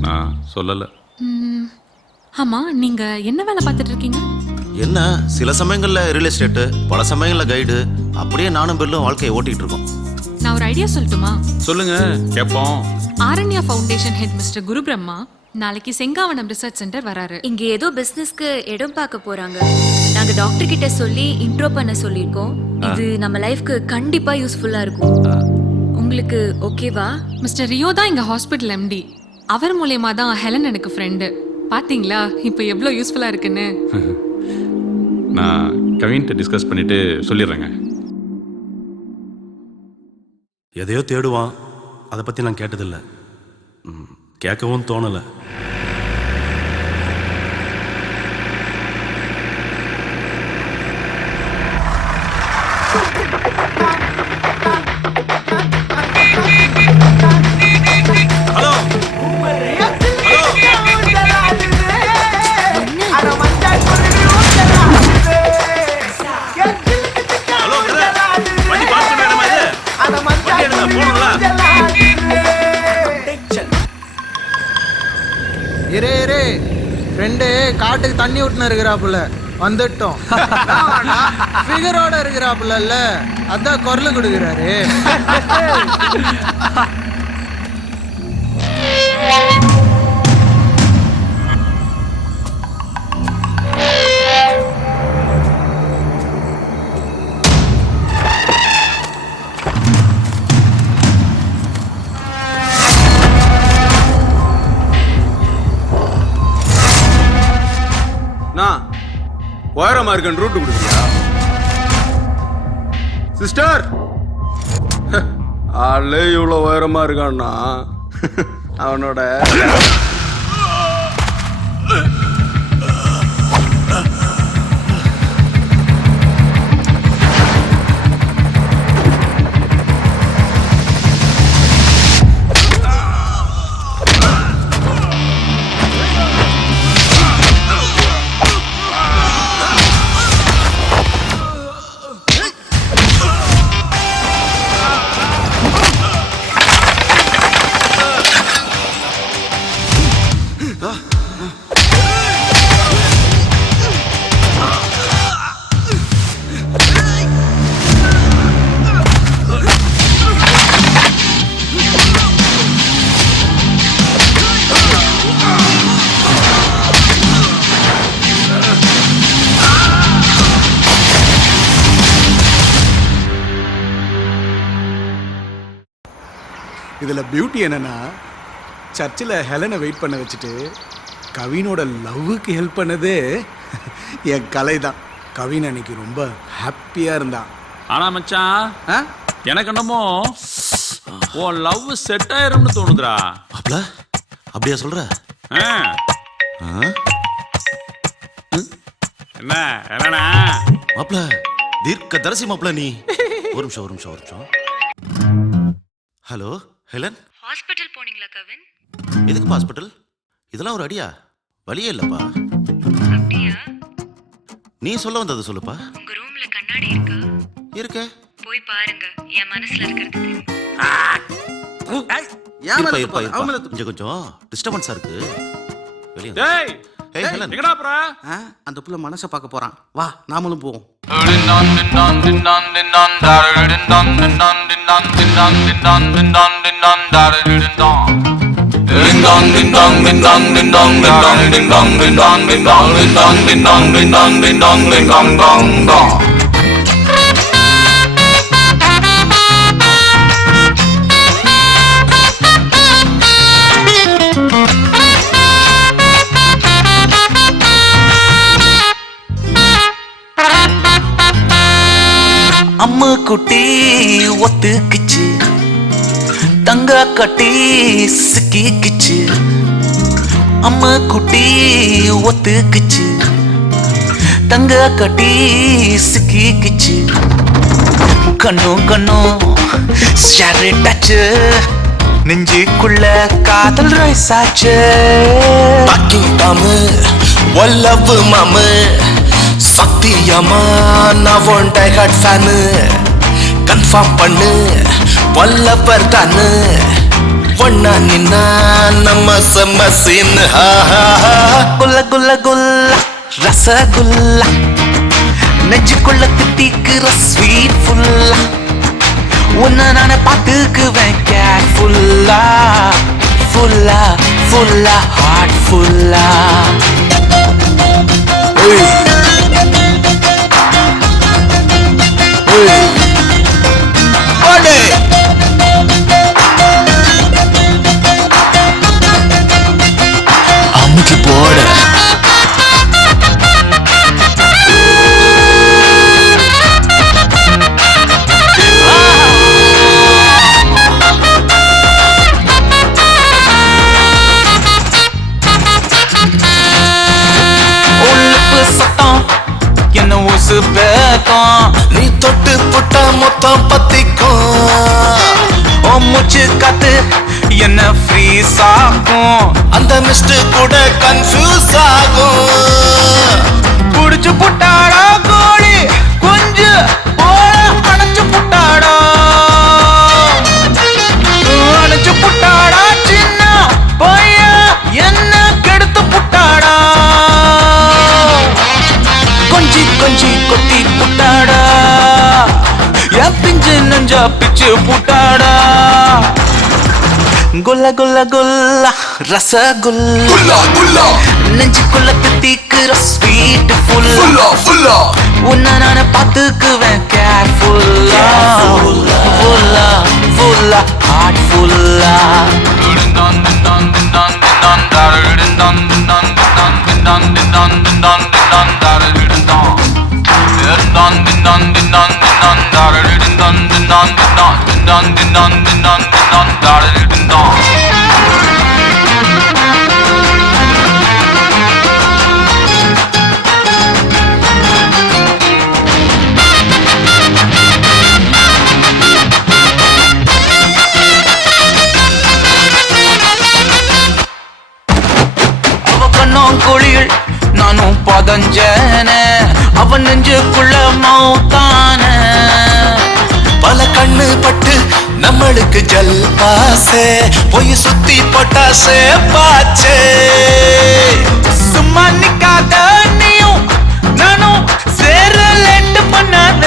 நான் சொல்லலை. ஆமா, நீங்க என்ன வேலை பார்த்துட்டு இருக்கீங்க? என்ன, சில சமயங்கள்ல ரியல் எஸ்டேட்டு, பல சமயங்கள்ல கைடு, அப்படியே நானும் பெல்லும் வாழ்க்கையை ஓட்டிட்டு இருக்கோம். நான் ஒரு ஐடியா சொல்லட்டுமா? சொல்லுங்க, கேட்போம். ஆரண்யா ஃபவுண்டேஷன் ஹெட் மிஸ்டர் குரு பிரம்மா நாளைக்கு செங்காவனம் ரிசர்ச் சென்டர் வராரு. இங்க ஏதோ பிசினஸ்க்கு இடம் பார்க்க போறாங்க. நாங்க டாக்டர் கிட்ட சொல்லி இன்ட்ரோ பண்ண சொல்லியிருக்கோம். இது நம்ம லைஃப்க்கு கண்டிப்பா யூஸ்ஃபுல்லா இருக்கும். உங்களுக்கு ஓகேவா? மிஸ்டர் ரியோ தான் எங்க ஹாஸ்பிட்டல் எம்டி. அவர் மூலமா தான் ஹெலன் எனக்கு ஃப்ரெண்டு. பாத்தீங்களா இப்போ எவ்வளோ யூஸ்ஃபுல்லா இருக்குன்னு? நான் கவின்கிட்ட டிஸ்கஸ் பண்ணிவிட்டு சொல்லிடுறேங்க. எதையோ தேடுவான், அதை பற்றி நான் கேட்டதில்லை, கேட்கவும் தோணலை. ஹலோ இரே இரே ஃப்ரெண்டு காட்டுக்கு தண்ணி விட்டுன்னு இருக்கிறாப்புல, வந்துட்டோம். ஃபிகரோட இருக்கிறாப்புல, அதான் குரல் கொடுக்குறாரு. உயரமா இருக்கன்னு ரூட்டு கொடுக்குறியா சிஸ்டர்? ஆளே இவ்வளோ உயரமா இருக்கான்னா அவனோட இதில் பியூட்டி என்னன்னா, சர்ச்சில் ஹெலனை வெயிட் பண்ண வச்சுட்டு கவினோட லவ்வுக்கு ஹெல்ப் பண்ணது என் கலை தான். கவின் அன்னைக்கு ரொம்ப ஹாப்பியாக இருந்தான். ஆனால் மச்சான், எனக்கு என்னமோ உன் லவ் செட் ஆயிரும்னு தோணுதுடா. மாப்ள அப்படியா சொல்ற? என்னடா மாப்ள தீர்க்க தரிசி மாப்ள நீ. ஒரு நிமிஷம். ஹலோ ஹெலன், ஹாஸ்பிட்டல் போனீங்களா கவின்? எதுக்கு ஹாஸ்பிட்டல்? இதெல்லாம் ஒரு அடியா? வழியே இல்லப்பா. அப்படியா? நீ சொல்ல வந்தது சொல்லுப்பா. உங்க ரூம்ல கண்ணாடி இருக்கா? இருக்க. போய் பாருங்க, என் மனசுல இருக்கிறது. இங்க கொஞ்சம் டிஸ்டர்பன்ஸா இருக்கு. வெளியே டேய், ஹெலன் எங்கடா போற? அந்த புள்ள மனசை பார்க்க போறான், வா நாமளும் போவோம். அம்மா குட்டி ஒத்துக்குச்சு, தங்க கட்டி சிக்கிக்குச்சு. அம்மா குட்டி ஒத்துக்குச்சு, தங்க கட்டி சிக்கிக்குச்சு. கண்ணும் ஷேர் டச்சு, நெஞ்சுக்குள்ள காதல் ரைசாச்சு. டாக்கிங் டாமு வல்லவு மாமு, சத்தியமா நான் one die hard fan. Confirm பண்ணு வல்லவர் தானு, ஒன்னா நின்னா நம்ம செம்ம சீனு. குல்ல குல்ல குல்ல ரசகுல்லா, நெஞ்சுக்குள்ள திட்டிக்கிற ஸ்வீட் ஃபுல்லா. உன்னை நானே பார்த்துக்குவேன் கேர்ஃபுல்லா, ஃபுல்லா ஃபுல்லா ஹார்ட் ஃபுல்லா. அமுக்கி போட கன்ஃபியூஸ் ஆகும் அந்த மிஸ்ட் கூட கன்ஃபியூஸ் ஆகும் புடிச்சு புட்டாடா கோழி கொஞ்சம் போல அணைச்சு புட்டாடா அணைச்சு புட்டாடா சின்ன பையன் என்ன கெடுத்து புட்டாடா கொஞ்சி கொஞ்சி கொத்தி புட்டாடா என் பிஞ்சு நெஞ்சா பிச்சு புட்டாடா குல்ல குல்ல குல்ல ரசகுல்லா குல்லா நெஞ்சுக்குள்ள தித்திக்குற ஸ்வீட் ஃபுல்லா உன்னை நானே பார்த்துக்குவேன் கேர்ஃபுல்லா ஃபுல்லா ஃபுல்லா ஹார்ட் ஃபுல்லா குழிகள் நானும் பதஞ்சன அவன் நெஞ்சுக்குள்ள மௌத்தான பல கண்ணு பட்டு நம்மளுக்கு ஜல் பாசே போய் சுத்தி பொட்டாசே பாச்சே சும்மா நிக்காத நீயும் நானும் சேர லேட்டு பண்ணாத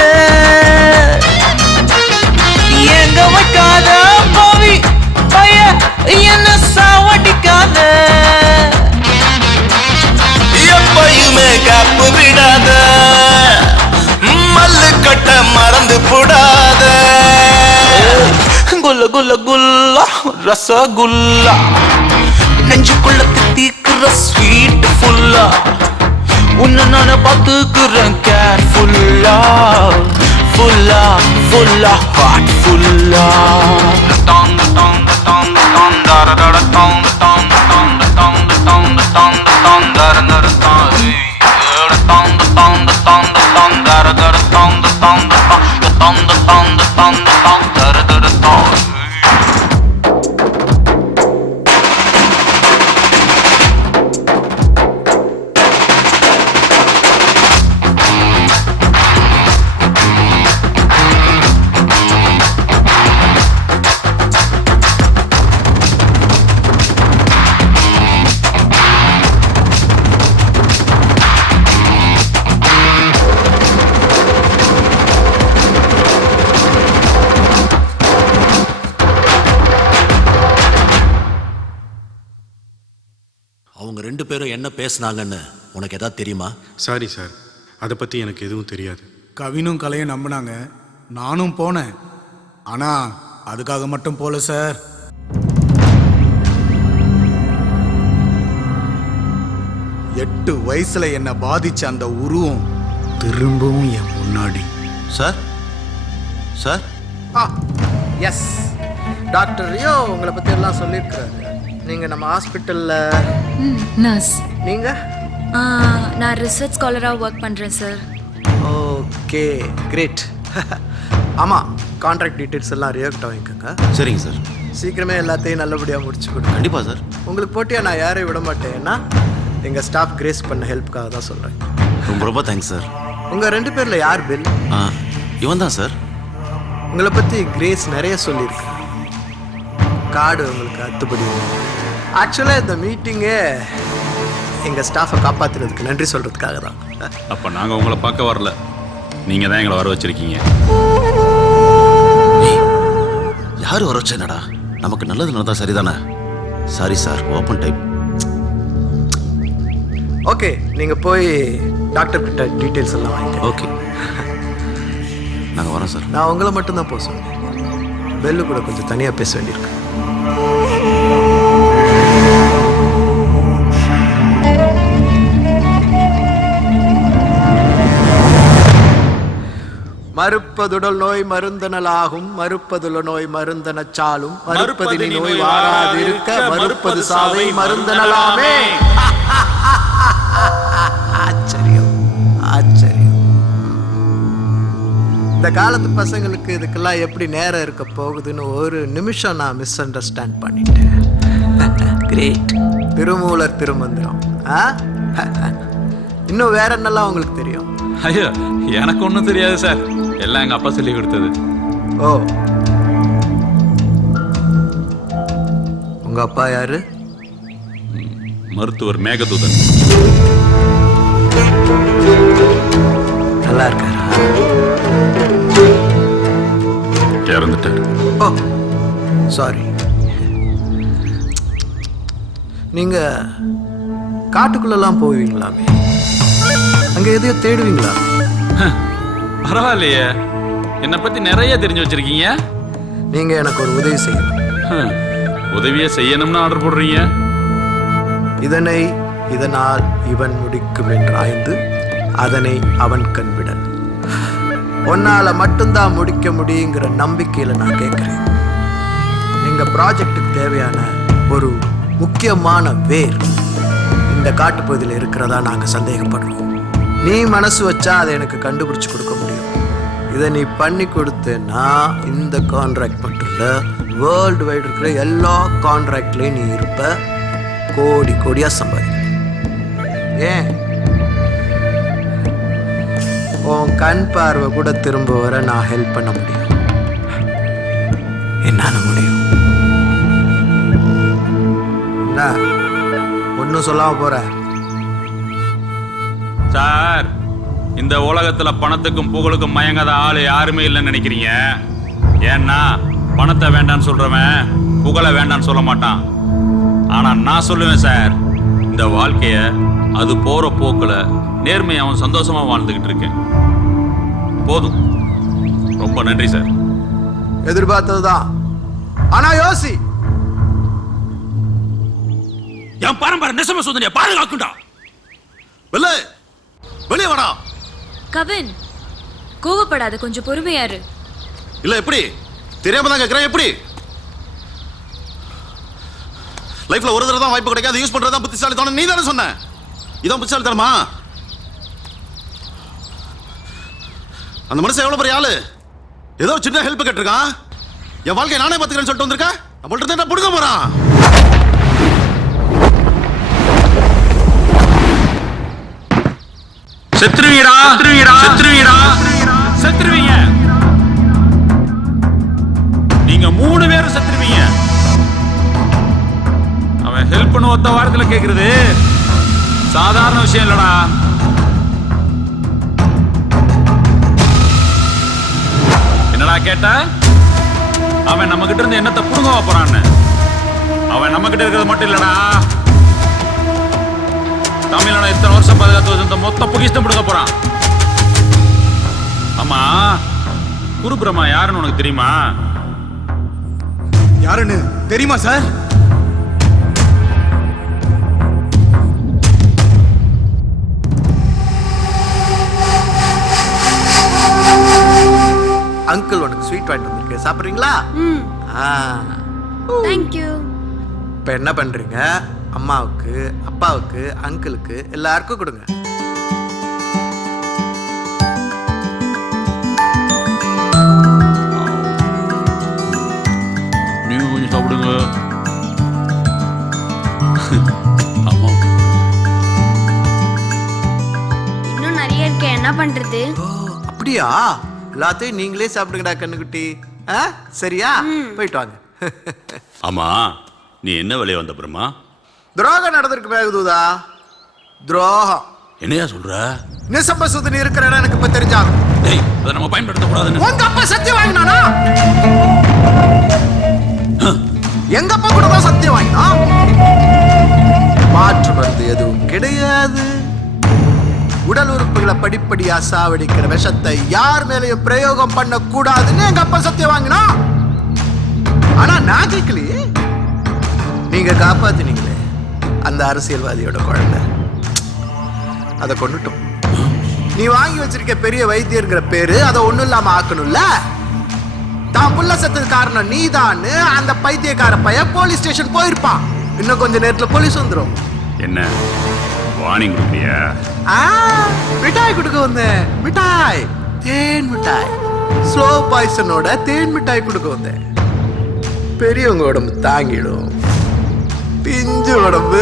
எங்க வைக்காத போவி பைய என்ன சாவடிக்காத எப்பயுமே காப்பு விடாத மல்லு கட்ட மறந்து போடாத குல்ல குல்ல குல்லா ரசகுல்லா நெஞ்சுக்குள்ள தித்திக்குற ஸ்வீட் ஃபுல்லா உன்னை நானே பார்த்துக்குறேன் கேர்ஃபுல்லா ஃபுல்லா ஃபுல்லா ஹார்ட் ஃபுல்லா அவங்க ரெண்டு பேரும் என்ன பேசுனாங்கன்னு உனக்கு ஏதாவது தெரியுமா? சாரி சார், அதை பற்றி எனக்கு எதுவும் தெரியாது. கவினும் கலையும் நம்பினாங்க, நானும் போனேன். ஆனால் அதுக்காக மட்டும் போல சார். எட்டு வயசுல என்னை பாதிச்ச அந்த உருவம் திரும்பவும் என் முன்னாடி. Sir sir yes, doctor Rio உங்களை பற்றி எல்லாம் சொல்லியிருக்கிறாரு. நீங்கள் நம்ம ஹாஸ்பிட்டலில் நர்ஸ். நீங்கள்? நான் ரிசர்ச் ஸ்காலராக ஒர்க் பண்ணுறேன் சார். Okay, great. ஆமாம், கான்ட்ராக்ட் டீட்டெயில்ஸ் எல்லாம் ரியோக்ட் வாங்கிக்கோங்க. சரிங்க சார். சீக்கிரமே எல்லாத்தையும் நல்லபடியாக முடிச்சு கொடுங்க. கண்டிப்பாக சார். உங்களுக்கு போட்டியாக நான் யாரையும் விட மாட்டேன்னா எங்கள் ஸ்டாஃப் கிரேஸ் பண்ண ஹெல்ப்புக்காக தான் சொல்கிறேன். ரொம்ப ரொம்ப தேங்க்ஸ் சார். உங்கள் ரெண்டு பேரில் யார் பில்? இவன் தான் சார். உங்களை பற்றி கிரேஸ் நிறைய சொல்லியிருக்கு. கார்டு உங்களுக்கு அத்துப்படி. ஆக்சுவலாக இந்த மீட்டிங்கே எங்கள் ஸ்டாஃபை காப்பாற்றுறதுக்கு நன்றி சொல்கிறதுக்காக தான். அப்போ நாங்கள் உங்களை பார்க்க வரல, நீங்கள் தான் எங்களை வர வச்சிருக்கீங்க. யார் வர வச்சேனடா? நமக்கு நல்லது நடந்தா சரிதானே? Sorry sir, open type. Okay, நீங்கள் போய் டாக்டர் கிட்ட டீட்டெயில்ஸ் எல்லாம் வாங்கிக்க. ஓகே, நாங்கள் வரோம் சார். நான் உங்களை மட்டும்தான் போக சொன்னேன். பெல்லு கூட கொஞ்சம் தனியாக பேச வேண்டியிருக்கு. மறுப்பதுடல் நோய் மருந்தனலாகும், மறுப்பதுல நோய் மருந்தனச்சாலும், மறுப்பதினி நோய் வாராதிருக்க, மறுப்பது சாவை மருந்தனலாமே. ஆச்சரியம், ஆச்சரியம். இந்த காலத்து பசங்களுக்கு இதுக்கெல்லாம் எப்படி நேரம் இருக்க போகுதுன்னு ஒரு நிமிஷம் நான் மிஸ் அண்டர்ஸ்டாண்ட் பண்ணிட்டேன். கிரேட். திருமூலர் திருமந்திரம். இன்னும் வேற என்னெல்லாம் உங்களுக்கு தெரியும்? ஐயோ எனக்கு ஒன்றும் தெரியாது சார், எல்லாம் எங்கள் அப்பா சொல்லி கொடுத்தது. ஓ, உங்க அப்பா யாரு? மருத்துவர் மேகதூதன். நல்லா இருக்காரா? இறந்துட்டார். ஓ சாரி. நீங்க காட்டுக்குள்ளெல்லாம் போவீங்களாமே, அங்க எதையோ தேடுவீங்களா? பரவாயில்லையே, என்னை பத்தி நிறைய தெரிஞ்சு வச்சிருக்கீங்க. நீங்க எனக்கு ஒரு உதவி செய்யணும். உதவியை செய்யணும்னு ஆர்டர் போடுறீங்க. இதனால் இவன் முடிக்கும் என்று ஆய்ந்து அதனை அவன் கண்விடல். உன்னால மட்டும்தான் முடிக்க முடியுங்கிற நம்பிக்கையில நான் கேட்கிறேன். எங்க ப்ராஜெக்டுக்கு தேவையான ஒரு முக்கியமான வேர் இந்த காட்டுப்பகுதியில் இருக்கிறதா நாங்க சந்தேகப்படுறோம். நீ மனசு வச்சா அதை எனக்கு கண்டுபிடிச்சு கொடுக்க முடியும். இதை நீ பண்ணி கொடுத்தேன்னா இந்த கான்ட்ராக்ட் மட்டும் இல்ல, வேர்ல்டு வைடு இருக்கிற எல்லா கான்ட்ராக்ட்லயும் நீ இருப்ப, கோடி கோடியா சம்பாதி. ஏன் உன் கண் பார்வை கூட திரும்ப வர நான் ஹெல்ப் பண்ண முடியும். என்னால முடியும். என்ன ஒன்னும் சொல்லாம போற? சார், இந்த உலகத்துல பணத்துக்கும் புகழுக்கும் மயங்காத ஆளு யாருமே இல்லைன்னு நினைக்கிறீங்க. ஏன்னா பணத்தை வேண்டான்னு சொல்றவன் புகழை வேண்டான்னு சொல்ல மாட்டான். ஆனா நான் சொல்லுவேன் சார், இந்த வாழ்க்கைய அது போற போக்குல நேர்மையை அவன் சந்தோஷமா வாழ்ந்துகிட்டு இருக்கேன். போதும். ரொம்ப நன்றி சார். எதிர்பார்த்ததுதான். ஆனா யோசி, என் பரம்பரை நெசம சுதந்திர பாதுகாக்குண்டா. வெளியே வாடா. கவின், கோவப்படாத, கொஞ்சம் பொறுமையாரு. இல்ல எப்படி தெரியாம தான் கேக்குறேன். எப்படி லைஃப்ல ஒரு தடவை தான் வாய்ப்பு கிடைக்காது, யூஸ் பண்றதா புத்திசாலித்தனம். நீ தானே சொன்ன இதான் புத்திசாலித்தனமா? அந்த மனுஷன் எவ்வளவு பெரிய ஆளு, ஏதோ சின்ன ஹெல்ப் கேட்டிருக்கான். என் வாழ்க்கையை நானே பாத்துக்கிறேன்னு சொல்லிட்டு வந்திருக்கேன். நம்மள்ட்ட தான் புடுங்க போறான். செத்துருவீடா, செத்துருவீடா, செத்துருவீங்க. நீங்க 3 பேரும் செத்துருவீங்க. அவன் ஹெல்ப் பண்ண ஒத்த வாரத்துல கேக்குறது சாதாரண விஷயம் இல்லடா. என்னடா கேட்ட? அவன் நம்ம கிட்ட இருந்து என்னத்தை புடுங்க போறான்னு. அவன் நம்ம கிட்ட இருக்கிறது மட்டும் இல்லடா, தமிழ்நாடு இத்தனை வருஷம் பாதுகாத்து வச்சிருந்த மொத்த பொக்கிஷம் பிடுங்க போறான். ஆமா, குரு பிரம்மா யாருன்னு உனக்கு தெரியுமா? யாருன்னு தெரியுமா சார்? அங்கிள் உனக்கு ஸ்வீட் வாங்கிட்டு வந்திருக்கேன், சாப்பிட்றீங்களா? தேங்க்யூ. இப்போ என்ன பண்றீங்க? அம்மாவுக்கு, அப்பாவுக்கு, அங்கிளுக்கு எல்லாருக்கும் கொடுங்க. நீங்க கொஞ்சம் சாப்பிடுங்க. அம்மாவுக்கு இன்னும் நிறைய இருக்கு, என்ன பண்றது? அப்படியா? எல்லாத்தையும் நீங்களே சாப்பிடுங்கடா கண்ணுக்குட்டி. சரியா? போயிட்டு வாங்க. ஆமா, நீ என்ன வேலையை வந்த பிரம்மா? துரோகம் நடந்திருக்கு மேகதூதா. துரோகம். என்னையா சொல்ற? நிசம்ப சுதனி இருக்கிற இடம் எனக்கு இப்ப தெரிஞ்சாகும். டேய், அதை நம்ம பயன்படுத்த கூடாதுன்னு. உங்க அப்பா சத்தியம் வாங்கினானா? எங்க அப்பா கூட தான் சத்தியம் வாங்கினா. மாற்று மருந்து எதுவும் கிடையாது. உடல் உறுப்புகளை படிப்படியா சாவடிக்கிற விஷத்தை யார் மேலையும் பிரயோகம் பண்ண கூடாதுன்னு எங்க அப்பா சத்தியம் வாங்கினா. ஆனா நான் கேட்கலையே. நீங்க காப்பாத்தினீங்களே அந்த அரசியல்வாதியோட குழந்தை, அதை கொண்டுட்டோம். நீ வாங்கி வச்சிருக்க பெரிய வைத்தியர்கிற பேரு அதை ஒண்ணும் இல்லாம ஆக்கணும்ல. தான் புள்ள செத்தது காரணம் நீதான்னு அந்த பைத்தியக்கார பையன் போலீஸ் ஸ்டேஷன் போயிருப்பான். இன்னும் கொஞ்ச நேரத்துல போலீஸ் வந்துடும். என்ன வார்னிங் கொடுப்பியா? மிட்டாய் கொடுக்க வந்தேன். மிட்டாய், தேன் மிட்டாய், ஸ்லோ பாய்சனோட தேன் மிட்டாய் கொடுக்க வந்தேன். பெரியவங்க உடம்பு தாங்கிடும், பஞ்சு உடம்பு.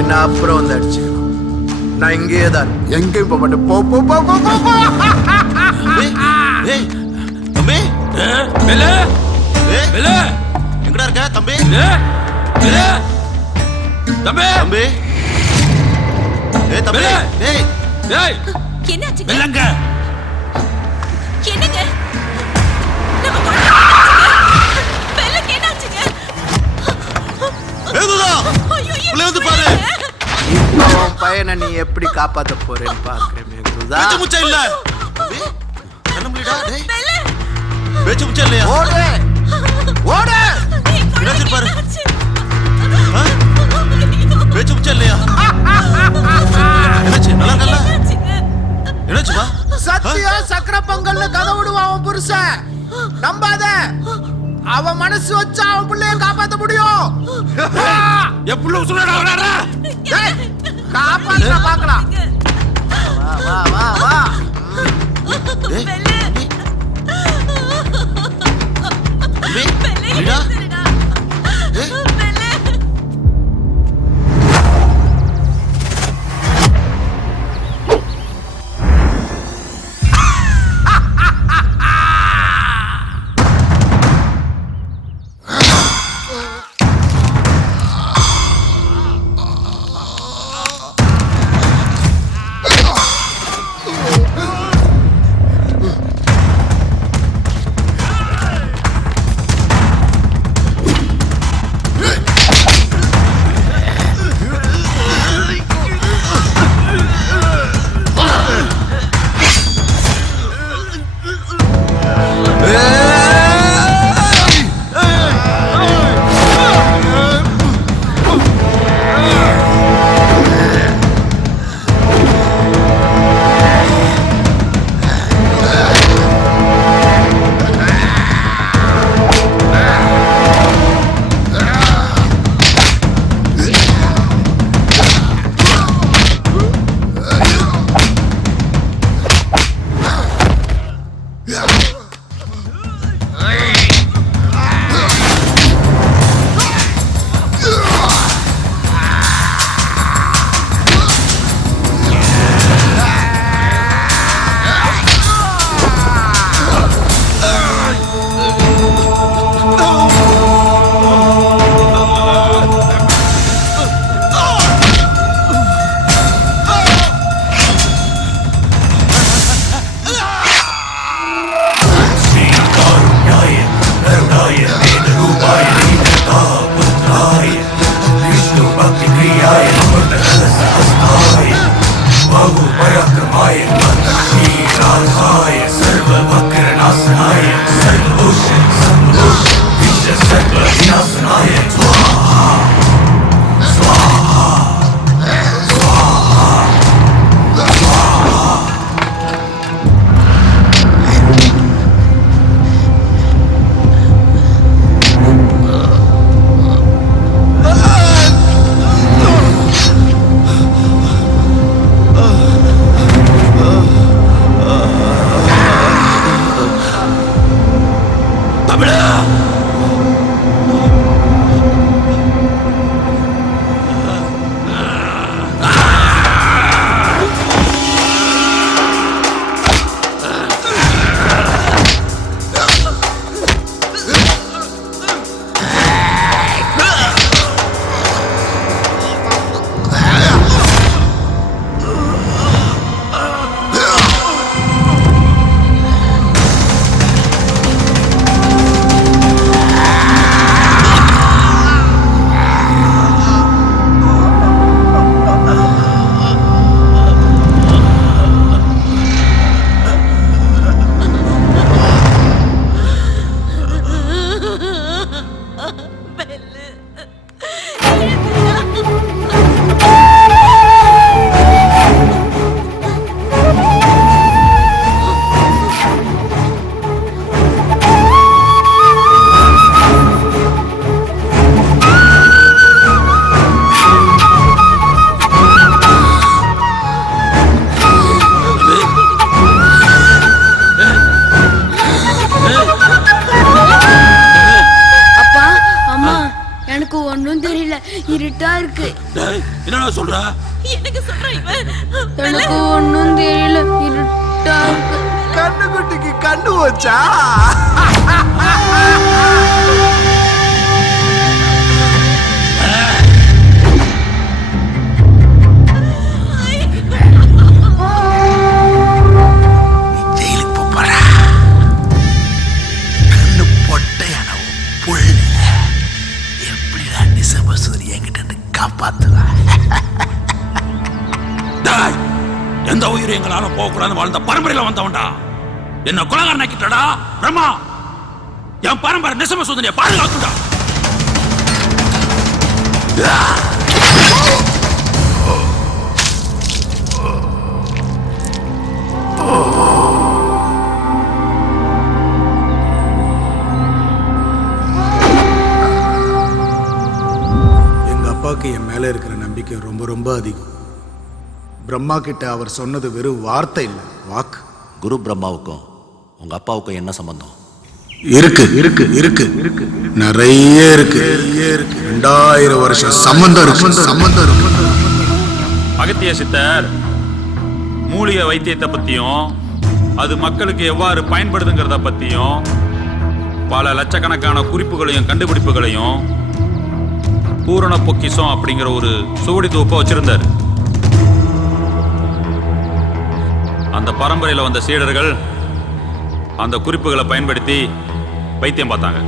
என்ன அப்புறம் வந்து அடிச்சுக்கலாம். நான் இங்கேயே தான் எங்கேயும் போக மாட்டேன். போ போ போ போ போ, போ. தம்பி வெள்ளு வெள்ளு எங்கடா இருக்க தம்பி? வெள்ளு தம்பி தம்பி தம்பி டேய் டேய் என்னாச்சு வெள்ளங்க என்னங்க வெள்ளக்கு என்னாச்சுங்க? ஏதுடா உள்ள வந்து பாரு. இப்போ உன் பையனை நீ எப்படி காப்பாத்த போறேன்னு பாக்குறேன் மேகுதா. பேச்சு முச்சா இல்ல தம்பி என்ன முடிடா டேய் பேச்சு முச்சா இல்லையா? ஓடு ஓடு என்னாச்சு பாரு. பேச்சு முச்சா இல்லையா? என்னாச்சு நல்லா இருக்கல? என்னாச்சு வா? சத்தியா சக்கர பொங்கல்னு கதை விடுவான் அவன் புருஷன். நம்பாத. அவன் மனசு வச்சா அவன் பிள்ளைய காப்பாத்த முடியும். என் புள்ள உசுரடா வராடா. காப்பாத்த பார்க்கலாம். வா வா வா வா. டேய் தம்பி முடிடா. டேய் சொல்ற? எனக்கு ஒண்ணும் தெரியல, இருட்டா இருக்கு. கண்ணுக்குட்டிக்கு கண்ணு வச்சா ஜெயிலுக்கு போறா. கண்ணு பொட்டையான புள்ள எப்படிடா நிசபசூரி என்கிட்ட இருந்து காப்பாத்துவா? எந்த உயிர் எங்களால போகக்கூடாது வாழ்ந்த பரம்பரையில வந்தவன்டா. என்ன கொலகாரன் ஆக்கிட்டடா பிரம்மா. என் பரம்பரை நிசம சோதனையை பாதுகாக்குண்டா. எங்க அப்பாவுக்கு என் மேல இருக்கிற நம்பிக்கை ரொம்ப ரொம்ப அதிகம். பிரம்மா கிட்ட அவர் சொன்னது வெறும் வார்த்தை இல்லை, வாக்கு. குரு பிரம்மாவுக்கும் உங்க அப்பாவுக்கும் என்ன சம்பந்தம்? இருக்கு இருக்கு இருக்கு இருக்கு நிறைய இருக்கு 2000 வருஷம் சம்பந்தம் இருக்கு. அகத்திய சித்தர் மூலிகை வைத்தியத்தை பத்தியும் அது மக்களுக்கு எவ்வாறு பயன்படுதுங்கிறத பத்தியும் பல லட்சக்கணக்கான குறிப்புகளையும் கண்டுபிடிப்புகளையும் பூரண பொக்கிஷம் அப்படிங்கிற ஒரு சுவடி தொகுப்பை வச்சிருந்தார். அந்த பரம்பரையில் வந்த சீடர்கள் அந்த குறிப்புகளை பயன்படுத்தி வைத்தியம் பார்த்தாங்க.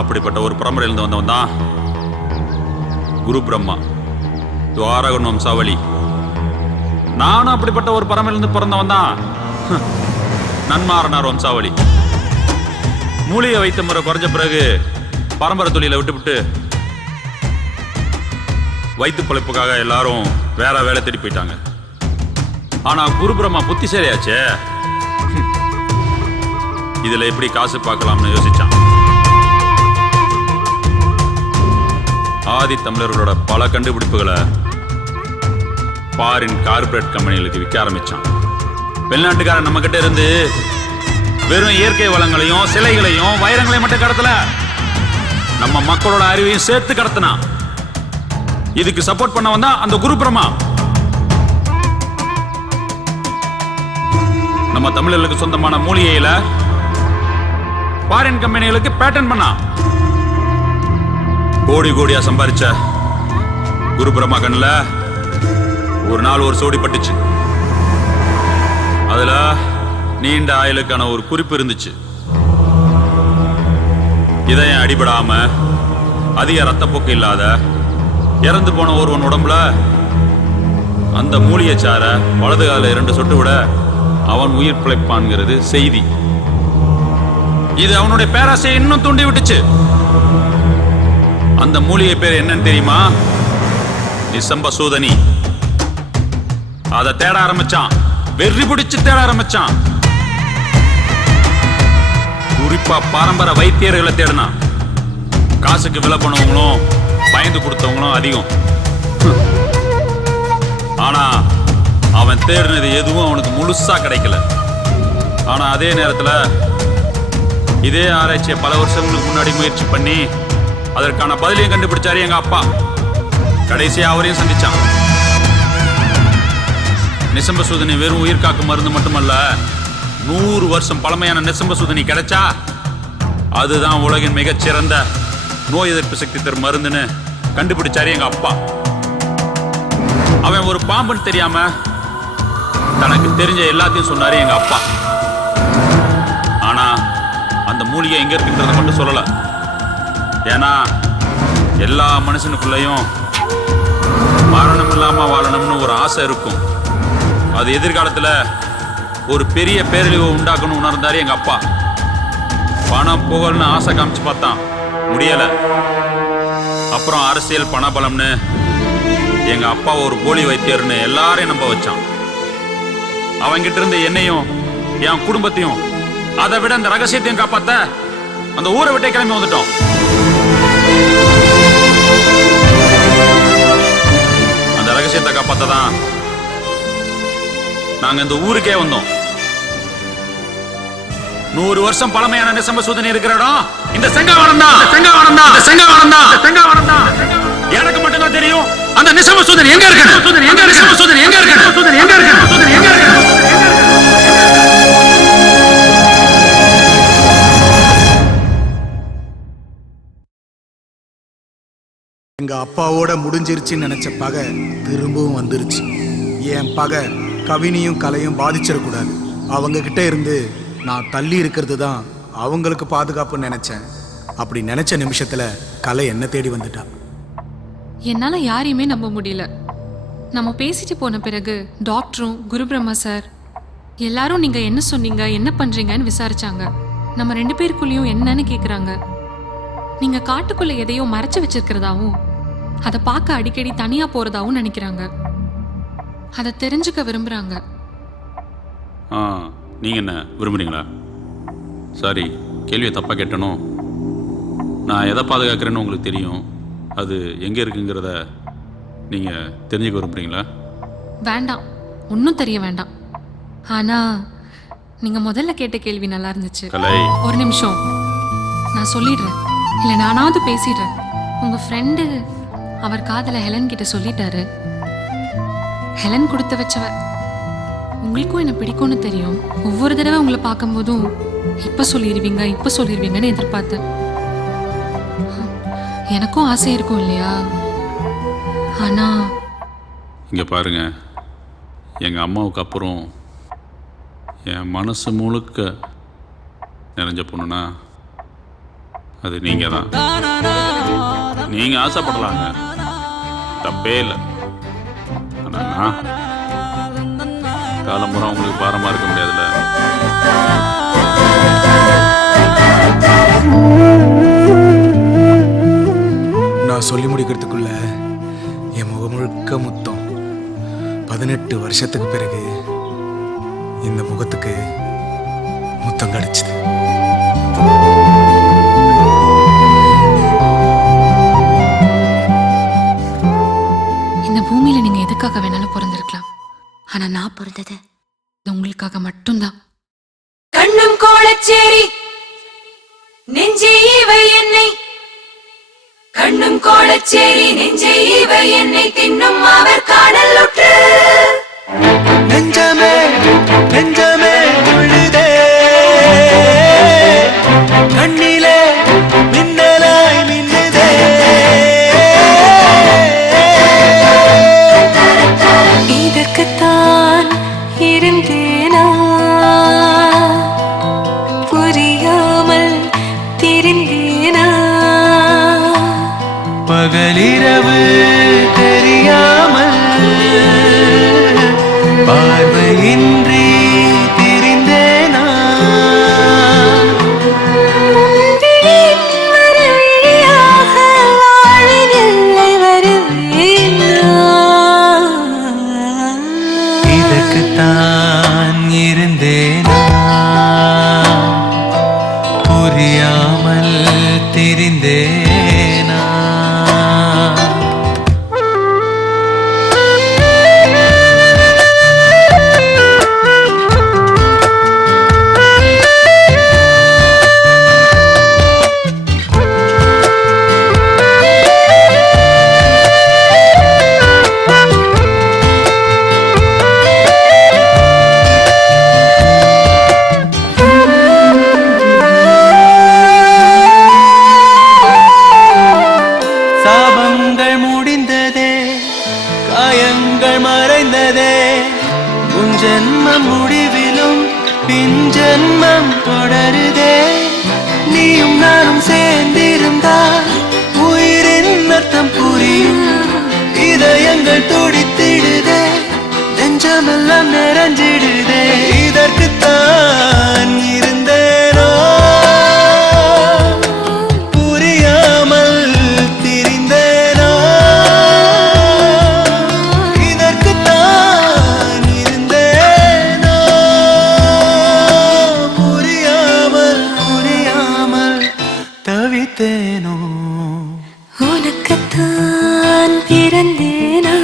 அப்படிப்பட்ட ஒரு பரம்பரையிலிருந்து வந்தவன் தான் குரு பிரம்மா, துவாரகன் வம்சாவளி. நானும் அப்படிப்பட்ட ஒரு பரம்பரையிலிருந்து பிறந்தவன் தான் நன்மாரனார் வம்சாவளி. மூலிகை வைத்த முறை குறைஞ்ச பிறகு பரம்பரை தொழிலை விட்டுவிட்டு வயிற்று பிழைப்புக்காக எல்லாரும் வேற வேலை தேடி போயிட்டாங்க. ஆனா குரு பிரம்மா புத்திசாலியாச்சே, இதுல எப்படி காசு பார்க்கலாம்னு யோசிச்சான். ஆதி தமிழர்களோட பல கண்டுபிடிப்புகளை ஃபாரின் கார்பரேட் கம்பெனிகளுக்கு விற்க ஆரம்பிச்சான். வெளிநாட்டுக்காரன் நம்ம கிட்ட இருந்து வெறும் இயற்கை வளங்களையும் சிலைகளையும் வைரங்களையும் மட்டும் கடத்தல, நம்ம மக்களோட அறிவையும் சேர்த்து கடத்தினான். இதுக்கு சப்போர்ட் பண்ண வந்தா அந்த குரு பிரம்மா. நம்ம தமிழர்களுக்கு சொந்தமான மூலிகையில ஃபாரின் கம்பெனிகளுக்கு பேட்டன் பண்ணா. கோடி கோடியா சம்பாதிச்ச குரு பிரம்மா கண்ணுல ஒரு நாள் ஒரு சோடி பட்டுச்சு. அதுல நீண்ட ஆயுளுக்கான ஒரு குறிப்பு இருந்துச்சு. இதயம் அடிபடாம அதிக ரத்தப்போக்கு இல்லாத இறந்து போன ஒருவன் உடம்புல அந்த மூலிகை சார வலது கால 2 சொட்டு விட அவன் உயிர் பிழைப்பான்ங்கிறது செய்தி. இது அவனுடைய பேராசையை இன்னும் தூண்டி விட்டுச்சு. அந்த மூலிகை பேர் என்னன்னு தெரியுமா? நிசம்ப சூதனி. அதை தேட ஆரம்பிச்சான், வெறி பிடிச்சு தேட ஆரம்பிச்சான். குறிப்பா பாரம்பரிய வைத்தியர்களை தேடினான். காசுக்கு விலை பண்ணவங்களும் பயந்து கொடுத்தவங்களும் அதிகம். ஆனா அவன் தேடினது எதுவும் அவனுக்கு முழுசா கிடைக்கல. ஆனா அதே நேரத்துல இதே ஆராய்ச்சியை பல வருஷங்களுக்கு முன்னாடி முயற்சி பண்ணி அதற்கான பதிலையும் கண்டுபிடிச்சாரு எங்க அப்பா. கடைசியா அவரையும் சந்திச்சான். நிசம்ப சூதனி வெறும் உயிர் காக்கும் மருந்து மட்டுமல்ல, 100 வருஷம் பழமையான நிசம்ப சூதனி கிடைச்சா அதுதான் உலகின் மிகச்சிறந்த நோய் எதிர்ப்பு சக்தி தரும் மருந்துன்னு கண்டுபிடிச்சாரு எங்க அப்பா. அவன் ஒரு பாம்புன்னு தெரியாம தனக்கு தெரிஞ்ச எல்லாத்தையும் சொன்னாரு எங்க அப்பா. ஆனா அந்த மூலிகை எங்க இருக்குன்றத மட்டும் சொல்லல. ஏன்னா எல்லா மனுஷனுக்குள்ளயும் மரணம் இல்லாம வாழணும்னு ஒரு ஆசை இருக்கும். அது எதிர்காலத்துல ஒரு பெரிய பேரழிவு உண்டாக்கணும் உணர்ந்தாரு எங்க அப்பா. பணம் புகழ்னு ஆசை காமிச்சு பார்த்தான், முடியல. அப்புறம் அரசியல் பணபலம்னு எங்க அப்பா ஒரு போலி வைத்தியர்னு எல்லாரையும் நம்ப வச்சான். அவங்கிட்ட இருந்து என்னையும் என் குடும்பத்தையும் அதை விட அந்த ரகசியத்தையும் காப்பாத்த அந்த ஊரை விட்டே கிளம்பி வந்துட்டோம். அந்த ரகசியத்தை காப்பாத்ததான் நாங்க இந்த ஊருக்கே வந்தோம். 100 வருஷம் பழமையான நிசம்ப சூதனை இருக்கிற இடம் இந்த செங்காவனம் தான். செங்காவனம் தான். செங்காவனம் தான். செங்காவனம் தான். எனக்கு மட்டும் தான் தெரியும் அந்த நிசம்ப சூதனை எங்க இருக்கு. சூதனை எங்க இருக்கு. சூதனை எங்க இருக்கு. சூதனை எங்க இருக்கு. சூதனை எங்க இருக்கு. எங்க அப்பாவோட முடிஞ்சிருச்சுன்னு நினைச்ச பகை திரும்பவும் வந்துருச்சு. என் பகை கவினியும் கலையும் பாதிச்சிடக்கூடாது. அவங்க கிட்ட இருந்து நான் தள்ளி இருக்கிறது தான் அவங்களுக்கு பாதுகாப்புன்னு நினைச்சேன். அப்படி நினைச்ச நிமிஷத்துல கலை என்ன தேடி வந்துட்டா. என்னால யாரையுமே நம்ப முடியல. நம்ம பேசிட்டு போன பிறகு டாக்டரும் குரு பிரம்மா சார் எல்லாரும் நீங்க என்ன சொன்னீங்க, என்ன பண்றீங்கன்னு விசாரிச்சாங்க. நம்ம 2 பேருக்குள்ளேயும் என்னன்னு கேக்குறாங்க. நீங்க காட்டுக்குள்ள எதையோ மறைச்சு வச்சிருக்கிறதாவும் அதை பார்க்க அடிக்கடி தனியா போறதாவும் நினைக்கிறாங்க. அதை தெரிஞ்சுக்க விரும்புறாங்க. நீங்க என்ன விரும்புறீங்களா? சாரி, கேள்வியை தப்பா கேட்டனும். நான் எதை பாதுகாக்கிறேன்னு உங்களுக்கு தெரியும். அது எங்க இருக்குங்கிறத நீங்க தெரிஞ்சுக்க விரும்புறீங்களா? வேண்டாம், ஒன்றும் தெரிய வேண்டாம். ஆனா நீங்க முதல்ல கேட்ட கேள்வி நல்லா இருந்துச்சு. கலை, ஒரு நிமிஷம் நான் சொல்லிடுறேன். இல்லை நானாவது பேசிடுறேன். உங்க ஃப்ரெண்டு அவர் காதல ஹெலன் கிட்ட சொல்லிட்டாரு. ஹெலன் கொடுத்து வச்சவ. உங்களுக்கும் என்ன பிடிக்கும்னு தெரியும். ஒவ்வொரு தடவை உங்களை பார்க்கும்போதும் இப்ப சொல்லிடுவீங்கன்னு எதிர்பார்த்தேன். எனக்கும் ஆசை இருக்கும் இல்லையா? ஆனா இங்க பாருங்க, எங்க அம்மாவுக்கு அப்புறம் என் மனசு முழுக்க நிறைஞ்ச பொண்ணுனா அது நீங்க தான். நீங்க ஆசைப்படலாங்க, தப்பே இல்லை. ஆனா நான் காலம்புறம் உங்களுக்கு பாரமா இருக்க முடியாதுல்ல. நான் சொல்லி முடிக்கிறதுக்குள்ள என் முகம் முழுக்க முத்தம். 18 வருஷத்துக்கு பிறகு இந்த முகத்துக்கு முத்தம் கிடைச்சது. இந்த பூமியில நீங்க எதுக்காக வேணாலும் பிறந்திருக்கலாம். ஆனா நான் பிறந்தது உங்களுக்காக மட்டும்தான். கண்ணும் கோலச்சேரி நெஞ்சே இவை என்னை, கண்ணும் கோலச்சேரி நெஞ்சே இவை என்னை தின்னும் அவர் காணல் உற்று. நெஞ்சமே நெஞ்சமே உள்ளுதே, கண்ணிலே மின்னலாய் மின்னுதே. இதற்குத்தான் இருந்தேனா, புரியாமல் தெரிந்தேனா. பகலிரவு தெரியாமல் பார்வையின்றி திரிந்தேனா. வரவிழியாக வாழ்வினில்லை வருவேனா. இதற்குத்தான் இருந்தேனா, புரியாமல் தெரிந்தேனா. சாபங்கள் முடிந்ததே, காயங்கள் மறைந்ததே. உன் ஜென்மம் முடிவிலும் பின் ஜென்மம் தொடருதே. நீயும் நானும் சேர்ந்திருந்தால் உயிரின் அர்த்தம் புரியும். இதயங்கள் துடித்திடுதே, நெஞ்சமெல்லாம் நிறைஞ்சிடுதே. இதற்குத்தான் இருந்தேனோ, புரியாமல் திரிந்தேனோ. இதற்குத்தான் இருந்தேனோ, புரியாமல் புரியாமல் தவித்தேனோ. உனக்குத்தான் பிறந்தேனா,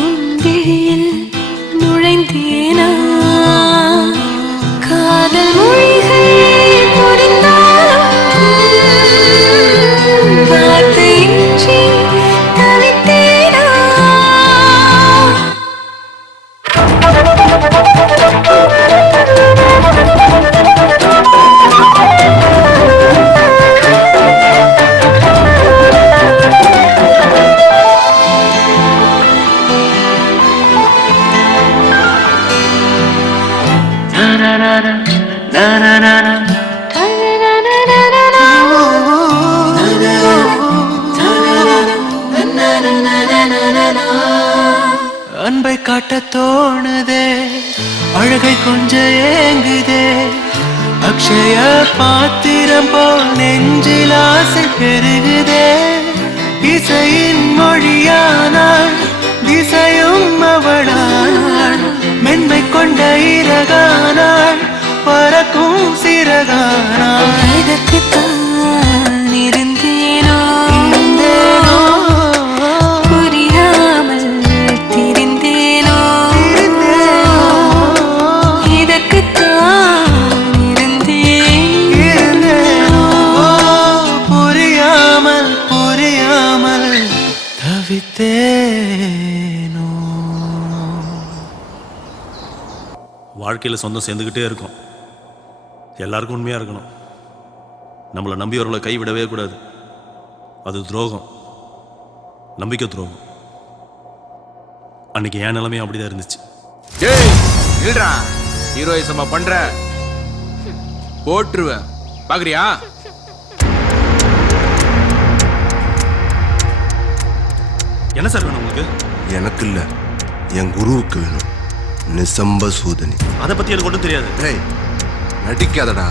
உன் விழியில் அன்பை காட்ட தோணுதே, அழகை கொஞ்சம் ஏங்குதே, அக்ஷய பாத்திரம் போல் நெஞ்சில் ஆசை பெருகுதே. இசையின் மொழியானாள், திசையும் அவளானாள், மென்மை கொண்ட இறகானாள், பறக்கும் சிறகானாள். இதற்குத்தான் இருந்தேனோ புரியாமல் திரிந்தேனோ, இதற்குத்தான் இருந்தேனோ புரியாமல் புரியாமல் தவித்தேனோ. வாழ்க்கையில் சொந்தம் சேர்ந்துக்கிட்டே இருக்கும். எல்லாருக்கும் உண்மையாக இருக்கணும். நம்மளை நம்பியவர்களை கைவிடவே கூடாது. அது துரோகம், நம்பிக்கை துரோகம். அன்னைக்கு என் நிலைமையும் அப்படிதான் இருந்துச்சு. ஹீரோயிசமா பண்ற போட்டுருவேன், பாக்குறியா? என்ன சார் வேணும் உங்களுக்கு? எனக்கு இல்லை, என் குருவுக்கு வேணும். நிசம்ப சூதனி. அதை பற்றி எனக்கு ஒன்றும் தெரியாது. டேய் நடிக்காதடா.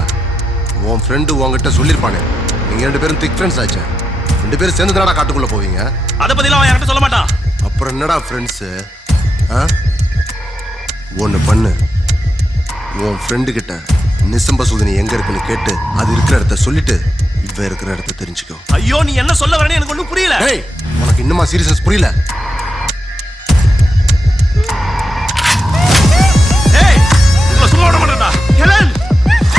உன் ஃப்ரெண்டு உங்ககிட்ட சொல்லியிருப்பானே, நீங்கள் 2 பேரும் திக் ஃப்ரெண்ட்ஸ் ஆச்சு. 2 பேரும் சேர்ந்து தானடா காட்டுக்குள்ளே போவீங்க. அதை பற்றிலாம் அவன் என்கிட்ட சொல்ல மாட்டான். அப்புறம் என்னடா ஃப்ரெண்ட்ஸு? ஒன்று பண்ணு, உன் ஃப்ரெண்டு கிட்ட நிசம்ப சூதனி எங்கே இருக்குன்னு கேட்டு அது இருக்கிற இடத்த சொல்லிட்டு இவன் இருக்கிற இடத்த தெரிஞ்சுக்கோ. ஐயோ, நீ என்ன சொல்ல வரேன்னு எனக்கு ஒன்றும் புரியல. டேய் உனக்கு இன்னுமா சீரியஸ்னஸ் புரியல?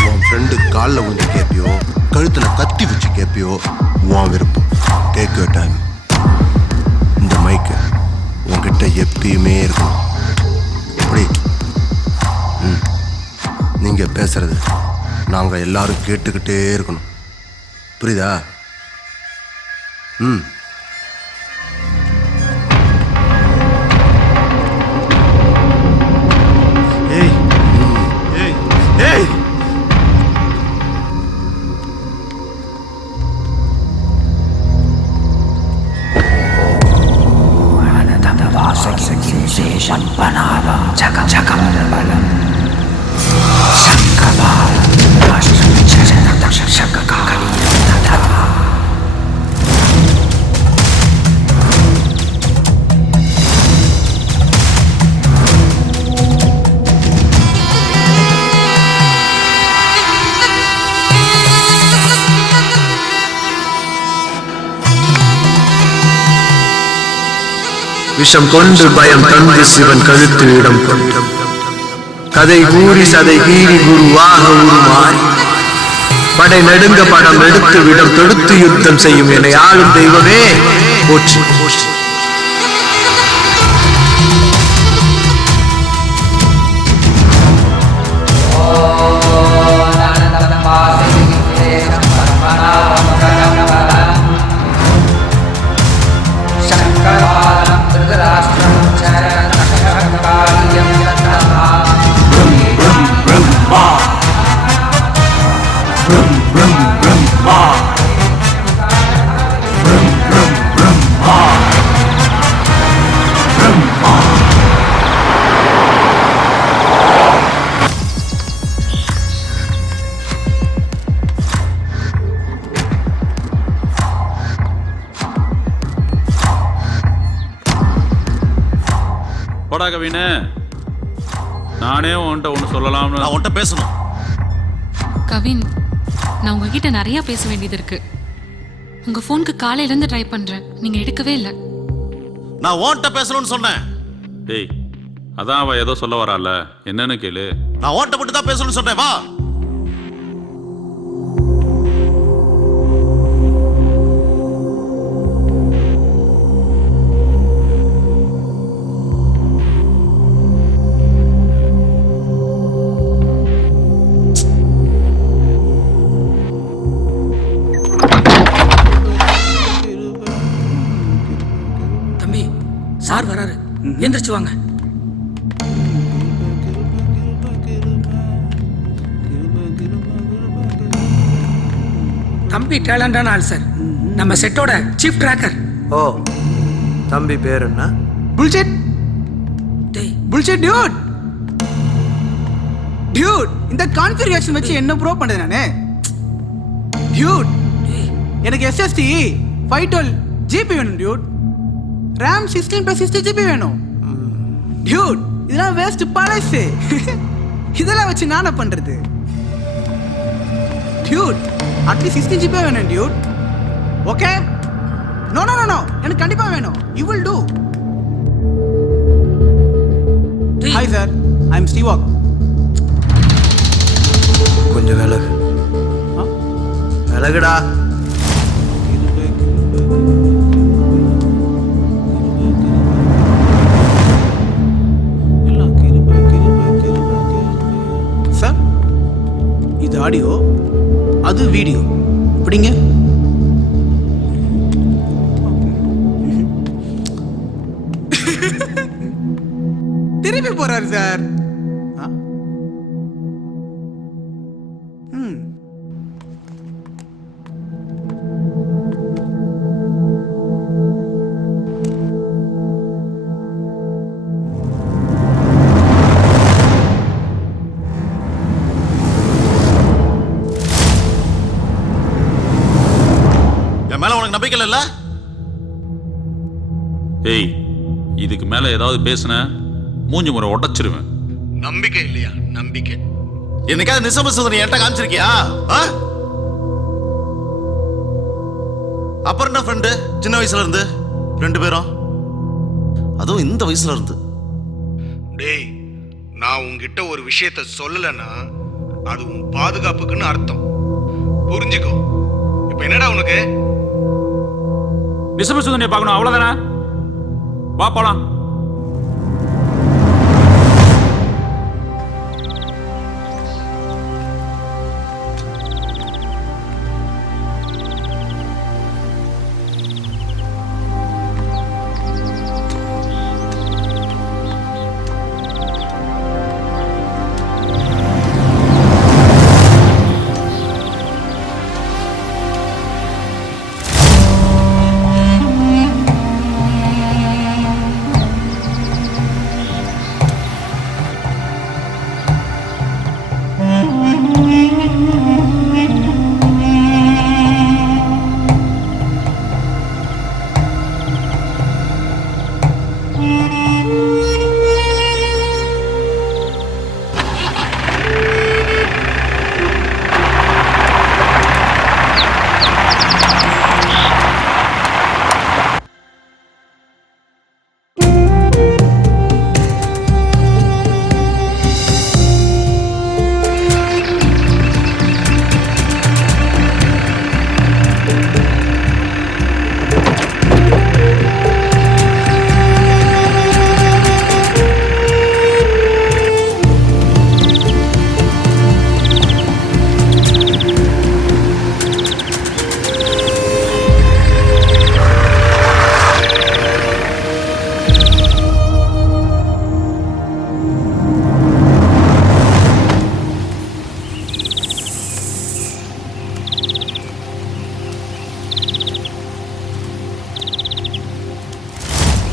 உன் ஃப்ரெண்டு காலில் விழுந்து கேட்பியோ, கழுத்தில் கத்தி வச்சு கேட்பியோ, உன் விருப்பம். Take your time. இந்த மைக்கு உன்கிட்ட எப்பயுமே இருக்கும். எப்படி? நீங்கள் பேசுறது நாங்கள் எல்லாரும் கேட்டுக்கிட்டே இருக்கணும். புரியுதா? ஏய் ஏய் ஏய், விஷம் கொண்டு பயம் தந்து சிவன் கழுத்தில் இடம் கொண்டு கதை கூறி சதை கீறி குருவாக உருமாறி படை நெடுங்க படம் எடுத்து விடம் தொடுத்து யுத்தம் செய்யும் என்னை ஆளும் தெய்வமே போற்றி. போடா கவினு, நானே உன்கிட்ட ஒன்று சொல்லலாம்னு. நான் உன்கிட்ட பேசணும். கவின், நான் உங்ககிட்ட நிறைய பேச வேண்டியது இருக்கு. உங்க போனுக்கு காலையில இருந்து ட்ரை பண்றேன், நீங்க எடுக்கவே இல்லை. நான் உன்கிட்ட பேசணும்னு சொன்னேன். டேய், அதான் அவ ஏதோ சொல்ல வரால, என்னன்னு கேளு. நான் உன்கிட்ட மட்டும் தான் பேசணும்னு சொன்னேன். வா. சார் வராரு, எந்திரிச்சு வாங்க. தம்பி டேலண்டான ஆள் சார். நம்ம செட்டோட சீஃப் ட்ராக்கர். ஓ, தம்பி பேர் என்ன? Bullshit bullshit Dude. டியூட், இந்த கான்ஃபிகரேஷன் வச்சு என்ன ப்ரோ பண்றது நானே? டியூட், எனக்கு SSD 512 GB வேணும் டியூட். RAM 16+60 GB வேணும் டியூட். இதெல்லாம் வேஸ்ட் பழசு. இதெல்லாம் வச்சு நான் என்ன பண்றது டியூட்? அட்லீஸ்ட் 16 GB வேணும் dude. Okay? No no no no, எனக்கு கண்டிப்பா வேணும். You will do. Hi sir, I am ஸ்டீவாக். கொஞ்சம் விலகு. விலகுடா. சார், இது ஆடியோ, அது வீடியோ. இப்படிங்க. திருப்பி போறாரு சார். என் மேல உனக்கு நம்பிக்கை இல்ல? ஏய், இதுக்கு மேல ஏதாவது பேசுன மூஞ்சி முறை உடைச்சிருவேன். நம்பிக்கை இல்லையா? நம்பிக்கை. என்னைக்காவது நிசமசூதனை என்கிட்ட காமிச்சிருக்கியா? அப்புறம் என்ன ஃப்ரெண்டு? சின்ன வயசுல இருந்து 2 பேரும், அதுவும் இந்த வயசுல இருந்து. டேய், நான் உங்ககிட்ட ஒரு விஷயத்த சொல்லலைன்னா அது உன் பாதுகாப்புக்குன்னு அர்த்தம். புரிஞ்சுக்கோ. இப்ப என்னடா உனக்கு? நிசமசூதனையை பார்க்கணும், அவ்வளவுதானே? வா போலாம்.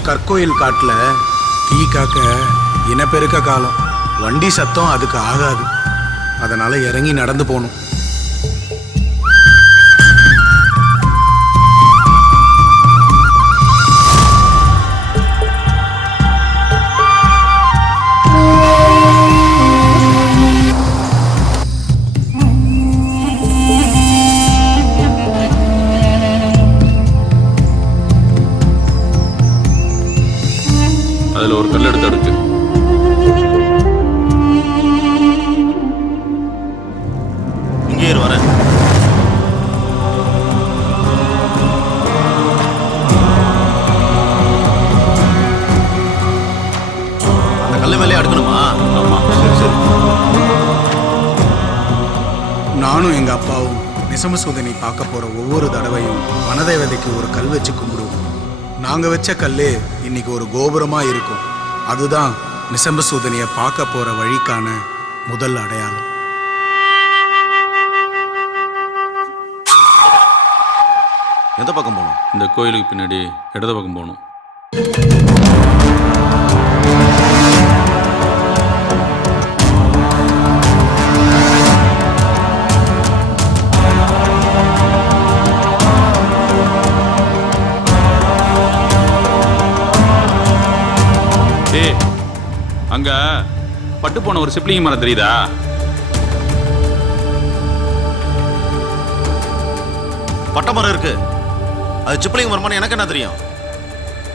கற்கோயில் காட்டுல தீ காக்க இனப்பெருக்க காலம். வண்டி சத்தம் அதுக்கு ஆகாது. அதனால இறங்கி நடந்து போகணும். அதுல ஒரு கல் எடுத்து அடுக்கு. இங்கே வரேன். அந்த கல்லு மேலே அடுக்கணுமா? ஆமா. சரி சரி. நானும் எங்க அப்பாவும் நிசமசூதனை பார்க்க போற ஒவ்வொரு தடவையும் வனதேவதைக்கு ஒரு கல் வச்சு கும்பிடுவோம். நாங்க வச்ச கல்லு இன்னைக்கு ஒரு கோபுரமா இருக்கும். அதுதான் நிசம்பசூதனையை பார்க்க போற வழிக்கான முதல் அடையாளம். எந்த பக்கம் போகணும்? இந்த கோயிலுக்கு பின்னாடி இடது பக்கம் போகணும். அங்க பட்டு போன ஒரு சிப்ளிங் மரம் தெரியுதா? பட்டை மரம் இருக்கு. அது சிப்ளிங் மரம்னு எனக்கு என்ன தெரியும்?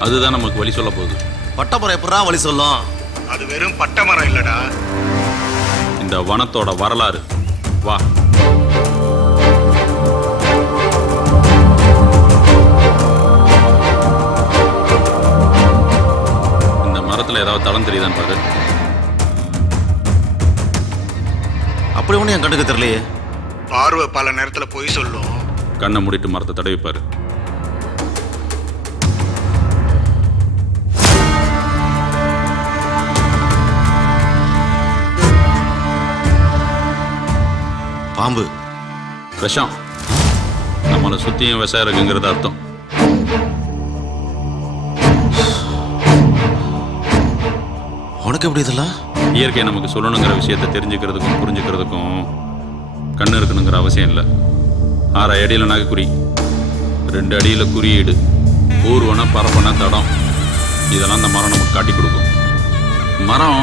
அதுதான் நமக்கு வழி சொல்ல போகுது. பட்டை மரம் எப்படா வழி சொல்லும்? அது வெறும் பட்டை மரம் இல்லடா, இந்த வனத்தோட வரலாறு. வா. இந்த மரத்துல ஏதாவது தடம் தெரியுதான்னு பாரு. அப்படி ஒண்ணு என் கண்ணுக்கு தெரியலையே. பார்வை பல நேரத்துல போய் சொல்லும். கண்ணை மூடிட்டு மரத்தை தடவிப்பாரு. பாம்பு. விஷம். நம்மளை சுத்தியும் விஷம் இருக்குங்கிறது அர்த்தம். உனக்கு எப்படி இதெல்லாம்? இயற்கை நமக்கு சொல்லணுங்கிற விஷயத்தை தெரிஞ்சுக்கிறதுக்கும் புரிஞ்சுக்கிறதுக்கும் கண்ணு இருக்கணுங்கிற அவசியம் இல்லை. 6 அடியில் நகைக்குறி, 2 அடியில் குறியீடு, ஊர்வன பரப்பன தடம், இதெல்லாம் அந்த மரம் நமக்கு காட்டி கொடுக்கும். மரம்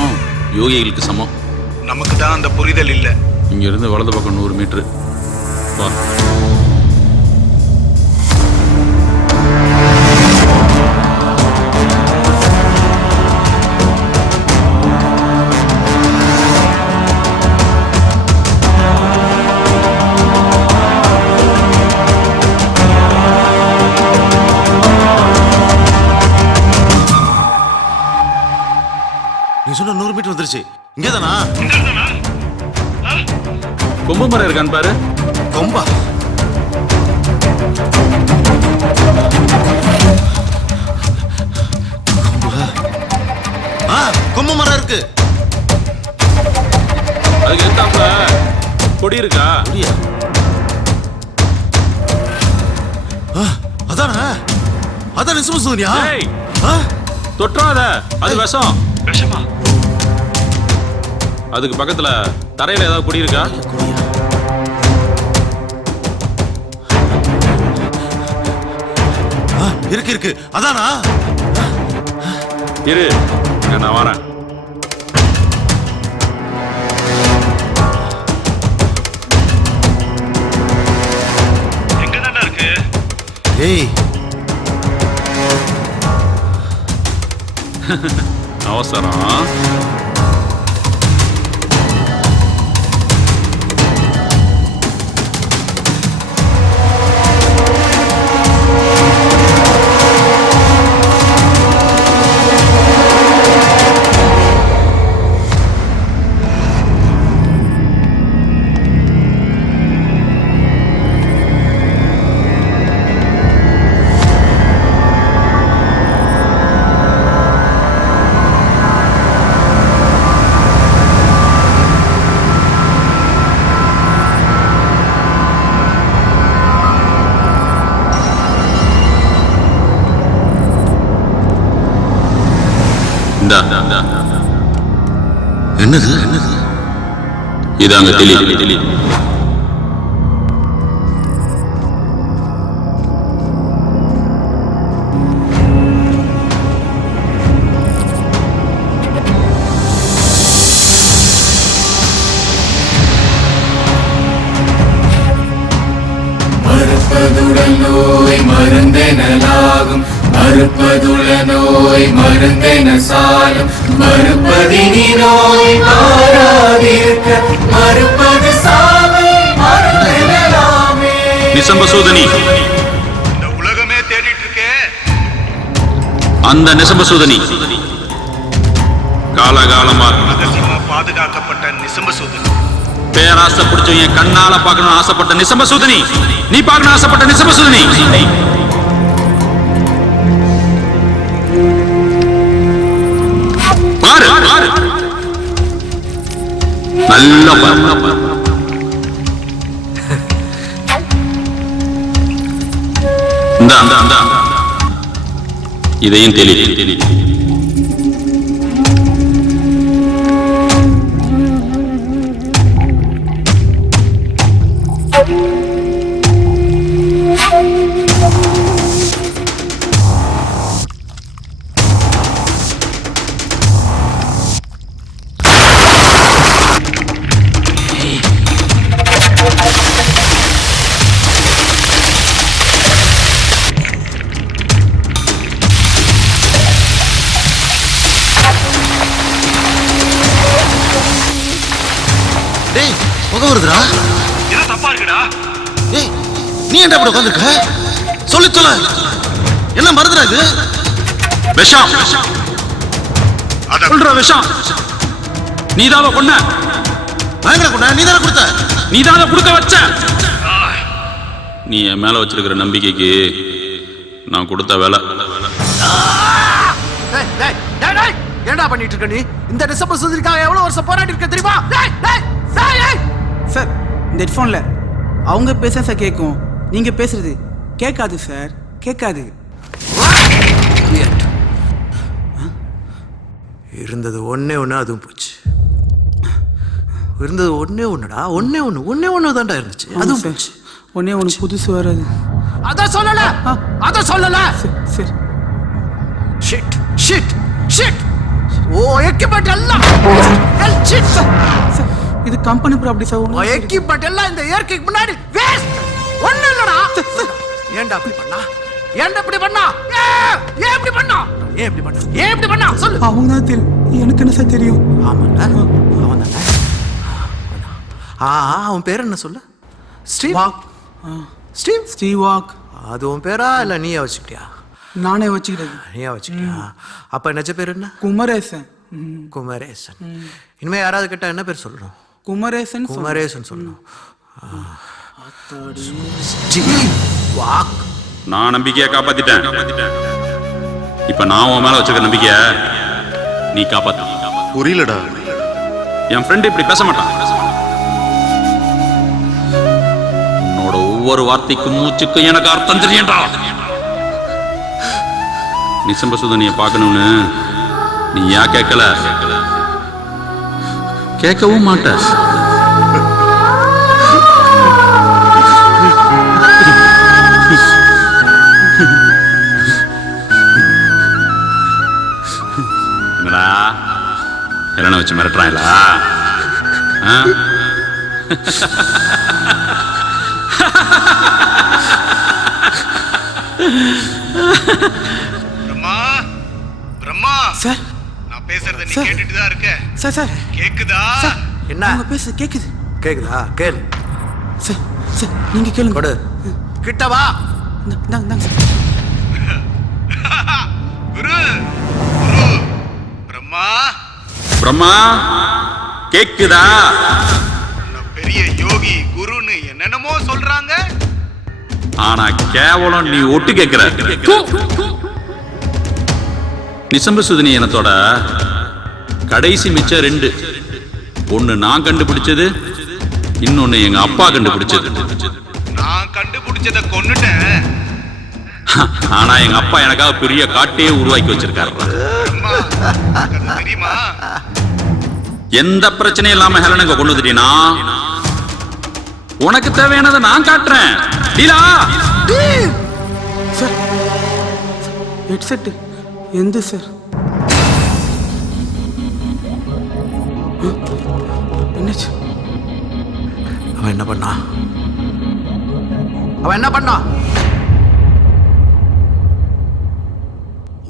யோகிகளுக்கு சமம். நமக்கு தான் அந்த புரிதல் இல்லை. இங்கிருந்து வலது பக்கம் 100 மீட்டரு. வா. நீ சொன்ன 100 மீட்டர் வந்துருச்சு. இங்கேதானா? கொம்பு மரம் இருக்கான்னு பாரு. கொம்பா? கொம்பு மரம் இருக்கு. அதுக்கு எத்தாப்புல கொடி இருக்கா? அதானே? அதான் நிசம சூனியா? தொற்றாத, அது விஷம். விஷமா? அதுக்கு பக்கத்துல தரையில ஏதாவது குடி இருக்கா? இருக்கு இருக்கு. அதானா? இரு, நான் வரேன். எங்கதான்டா இருக்கு? ஏய், அவசரம். என்னது என்னது? இதாங்க தெளி. மறுப்பதுடன் நோய் மருந்தெனலாகும், மறுப்பதுள நோய் மருந்தென சாலும், மறுப்பதினி நோய் மாறாதிருக்க, மறுப்பது சாவை மருந்தெனலாமே. நிசம்பசூதனி. இந்த உலகமே தேடிட்டு இருக்கே அந்த நிசம்பசூதனி காலகாலமா ரகசியமா பாதுகாக்கப்பட்ட நிசம்பசூதனி. பேராசை பிடிச்சவங்க கண்ணால பார்க்கணும்னு ஆசைப்பட்ட நிசம்பசூதனி. நீ பார்க்கணும் ஆசைப்பட்ட நிசம்பசூதனி. பாரு நல்ல பாரு. அந்த இதையும் தெளி டேய் புகை வருதுடா. இது தப்பா இருக்குடா. டேய் நீ ஏன்டா இப்படி உட்கார்ந்திருக்க? சொல்ல என்ன மருந்துடா இது? விஷம். சொல்ற விஷம். நீதாவ கொன்ன. பயங்கர கொன்ன. நீதான கொடுத்த. நீதான கொடுக்க வச்ச. நீ என் மேல வச்சிருக்கிற நம்பிக்கைக்கு நான் கொடுத்த வேலை. என்னடா பண்ணிட்டு இருக்க நீ? இந்த டிசம்பர் சுந்தரிக்காக எவ்வளவு வருஷம் போராடி இருக்க தெரியுமா? சார் இந்த ஹெட்ஃபோனில் அவங்க பேச சார் கேட்கும், நீங்கள் பேசுறது கேட்காது சார், கேட்காது. இருந்தது ஒன்னே ஒன்று, அதுவும் போச்சு. இருந்தது ஒன்னே ஒன்றுடா, ஒன்னே ஒன்று தான்டா இருந்துச்சு, அதுவும் போச்சு. ஒன்னே ஒன்று புதுசு வராது. அதான் சொல்லல. சரி. Shit shit shit. ஓ எக்யூப்மெண்ட் எல்லாம் ஷிட். இது கம்பெனி ப்ராப்பர்ட்டி சார். ஓ எக்யூப்மெண்ட் எல்லாம் இந்த இயற்கைக்கு முன்னாடி வேஸ்ட். ஒண்ணு இல்லடா. ஏன்டா இப்படி பண்ணா? ஏன் இப்படி பண்ணா? சொல்லு. அவங்க தான் தெரியும், எனக்கு என்ன சார் தெரியும்? ஆமாண்ணா, அவன் தானே. அவன் பேர் என்ன சொல்லு? ஸ்ரீவாக். அது உன் பேரா இல்லை நீயே வச்சுக்கிட்டியா? நானே வச்சுக்கிட்டது. நீயே வச்சுக்கிட்டியா? அப்ப நிஜ பேர் என்ன? குமரேசன். இனிமே யாராவது கேட்டா என்ன பேர் சொல்லணும்? குமரேசன் சொல்லணும். நான் நம்பிக்கையை காப்பாத்திட்டேன். இப்ப நான் உன் மேல வச்சிருக்க நம்பிக்கைய நீ காப்பாத்த. புரியலடா. என் ஃப்ரெண்ட் இப்படி பேச மாட்டான். உன்னோட ஒவ்வொரு வார்த்தைக்கும் மூச்சுக்கும் எனக்கு அர்த்தம் தெரியண்டா. நிசம்ப சுதனியை பார்க்கணும்னு நீ ஏன் கேட்கல? கேட்கவும் மாட்ட. என்னடா என்ன வச்சு மிரட்டுறாங்களா? பிரம்மா சார், நான் பேசுறத நீ கேட்டுட்டு தான் இருக்க. சார் கேக்குதா? என்ன அவங்க பேச கேக்குதா? கேளு. சார் நீங்க கேளுங்க. கொடு. கிட்ட வா. இந்தாங்க சார். குரு பிரம்மா கேக்குதா? பெரிய யோகி குருன்னு என்னென்னமோ சொல்றாங்க. ஆனா கேவலம் நீ ஒட்டு கேட்கிற. நிசம்ப சுதனி இனத்தோட கடைசி மிச்சம் 2. ஒன்னு நான் கண்டுபிடிச்சது, இன்னொன்னு எங்க அப்பா கண்டுபிடிச்சது. நான் கண்டுபிடிச்சத கொன்னுட்டேன். ஆனா எங்க அப்பா எனக்காக பெரிய காட்டையே உருவாக்கி வச்சிருக்காரு. தெரியுமா? எந்த பிரச்சனையும் இல்லாம ஹெலனுக்கு கொண்டு வந்துட்டீனா உனக்கு தேவையானதை நான் காட்டுறேன். சார் ஹெட்செட் எந்த சார்? என்னாச்சு? அவன் என்ன பண்ணா?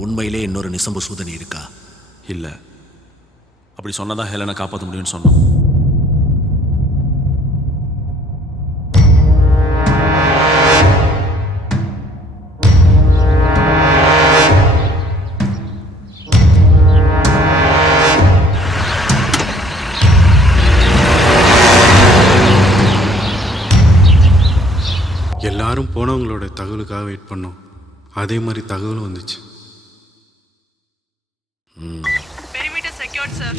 உண்மையிலே இன்னொரு நிசம்பு சூதனி இருக்கா? இல்ல, அப்படி சொன்னதான் ஹெலனை காப்பாற்ற முடியும்னு சொன்னோம். எல்லாரும் போனவங்களோட தகவலுக்காக வெயிட் பண்ணோம். அதே மாதிரி தகவலும் வந்துச்சு. Perimeter secured, sir.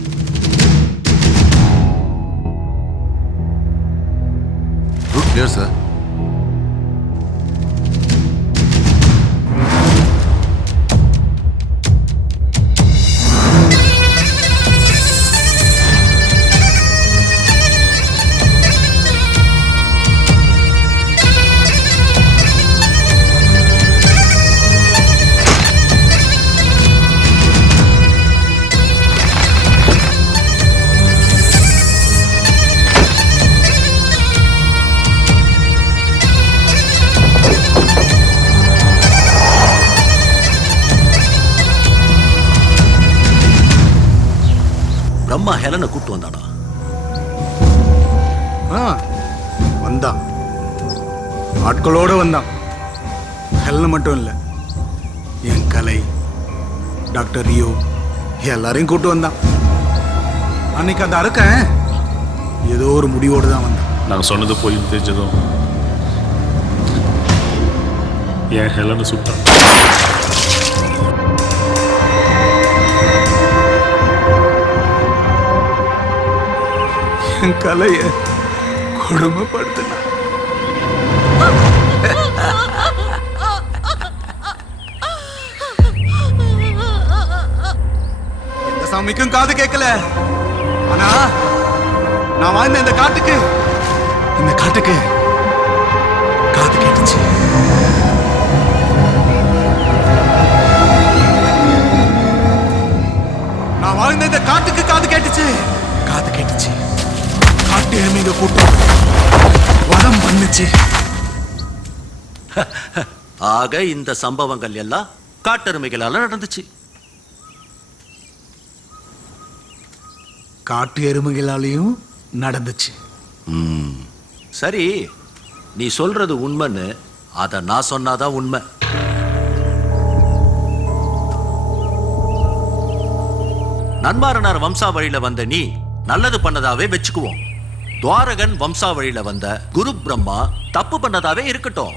Route clear, sir. Brahma ஹெலனை கூட்டு வந்தானா? வந்தான், ஆட்களோட வந்தான். ஹெலன் மட்டும் இல்லை, என் கலை, டாக்டர் ரியோ எல்லாரையும் கூட்டு வந்தான். அன்னைக்கு அந்த அரக்கன் ஏதோ ஒரு முடிவோடு தான் வந்தான். நான் சொன்னது போய் தெரிஞ்சதும் என் ஹெலனை சுட்டான். என் கலையை கொடுமைப்படுத்தினான். எந்த சாமிக்கும் காது கேட்கல. ஆனா நான் வாழ்ந்த இந்த காட்டுக்கு காது கேட்டுச்சு. நான் வாழ்ந்த இந்த காட்டுக்கு காது கேட்டுச்சு. காட்டு எருமைங்க கூட்டம் வதம் பண்ணுச்சு. ஆக இந்த சம்பவங்கள் எல்லாம் காட்டெருமைகளால நடந்துச்சு. காட்டு எருமைகளாலையும் நடந்துச்சு. சரி, நீ சொல்றது உண்மைன்னு அத நான் சொன்னாதான் உண்மை. நன்மாரனார் வம்சாவழியில வந்த நீ நல்லது பண்ணதாவே வச்சுக்குவோம். துவாரகன் வம்சாவழியில வந்த குரு பிரம்மா தப்பு பண்ணதாவே இருக்கட்டும்.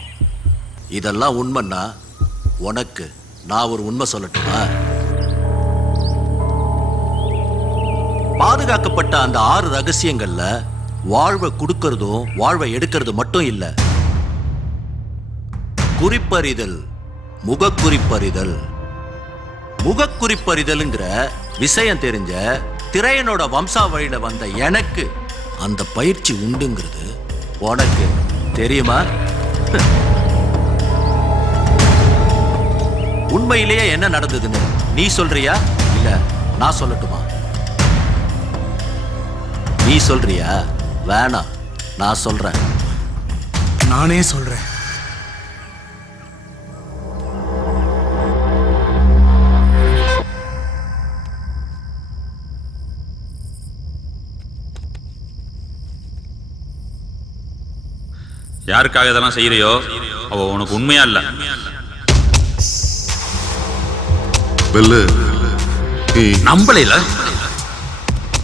இதெல்லாம் உண்மைன்னா உனக்கு நான் ஒரு உண்மை சொல்லட்டுமா? பாதுகாக்கப்பட்ட அந்த 6 ரகசியங்கள்ல வாழ்வை கொடுக்கறதும் வாழ்வை எடுக்கிறது மட்டும் இல்ல, குறிப்பறிதல், முகக்குறிப்பறிதல். முகக்குறிப்பறிதல்ங்கிற விஷயம் தெரிஞ்ச திரையனோட வம்சாவழியில வந்த எனக்கு அந்த பயிற்சி உண்டுங்கிறது உனக்கு தெரியுமா? உண்மையிலேயே என்ன நடந்ததுன்னு நீ சொல்றியா இல்ல நான் சொல்லட்டுமா? நீ சொல்றியா? வேணாம், நான் சொல்றேன். நானே சொல்றேன். யாருக்காக இதெல்லாம் செய்யறியோ அவ உனக்கு உண்மையா இல்ல. நம்பல.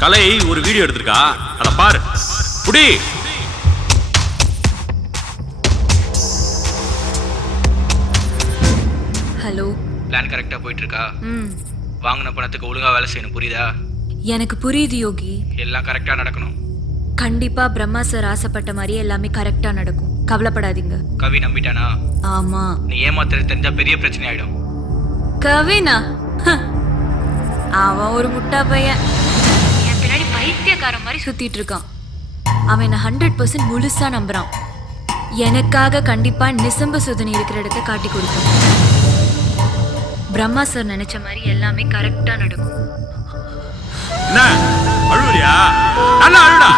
கலை ஒரு வீடியோ எடுத்திருக்கா, அத பாரு. புடி. ஹலோ. பிளான் கரெக்டா போயிட்டு இருக்கா? வாங்கின பணத்துக்கு ஒழுங்கா வேலை செய்யணும், புரியுதா? எனக்கு புரியுது யோகி. எல்லாம் கரெக்டா நடக்கணும். கண்டிப்பா பிரம்மா சார் ஆசைப்பட்ட மாதிரியே எல்லாமே கரெக்டா நடக்கும், கவலைப்படாதீங்க. கவி நம்பிட்டானா? ஆமா. நீ ஏமாத்துறது தெரிஞ்சா பெரிய பிரச்சனை ஆயிடும். கவினா? அவன் ஒரு முட்டா பையன். என் பின்னாடி பைத்தியக்காரன் மாதிரி சுத்திட்டு இருக்கான். அவன் என்ன 100% முழுசா நம்புறான். எனக்காக கண்டிப்பா நிசம்ப சுதனி இருக்கிற இடத்த காட்டி கொடுக்கும். பிரம்மா சார் நினைச்ச மாதிரி எல்லாமே கரெக்டா நடக்கும். என்ன அழுவுறியா? நல்லா அழுடா.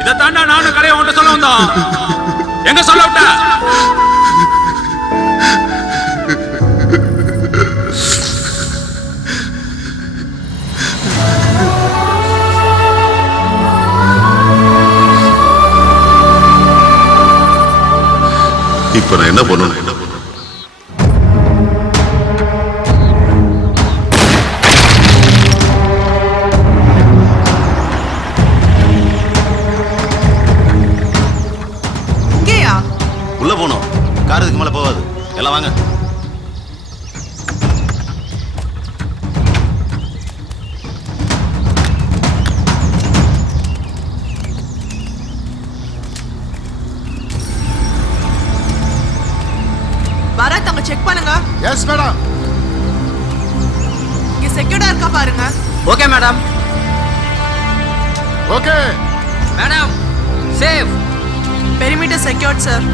இதை தாண்டா நானும் கலையை உன்கிட்ட சொல்ல வந்தோம். எங்க சொல்ல விட்ட? இப்ப நான் என்ன பண்ணணும்? உள்ள போனோம், காரத்துக்கு மேல போகாது. எல்லாம் வாங்க. பரத், அங்க செக் பண்ணுங்க. Yes madam. இங்க செக்யூர்டா இருக்கா பாருங்க. Okay madam. Okay madam, safe. Perimeter secured sir.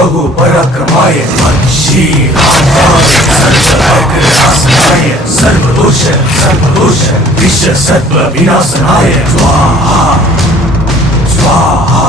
बहु पराक्रमाय सर्वनाय सर्वदोष विश्व सर्व विनाशनाय स्वाहा स्वाहा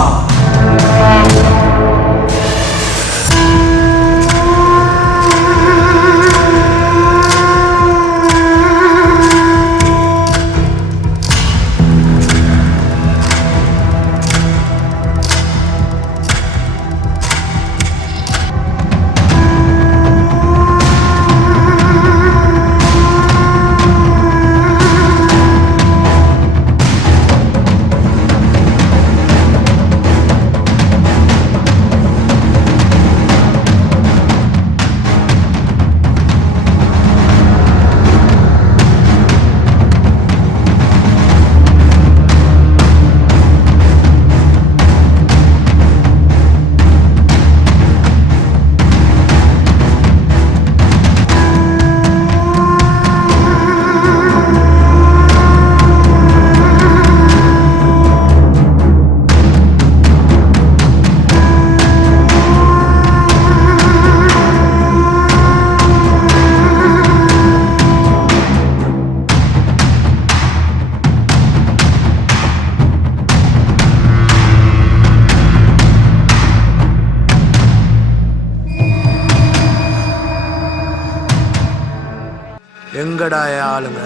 எங்கடா ஆளுங்க?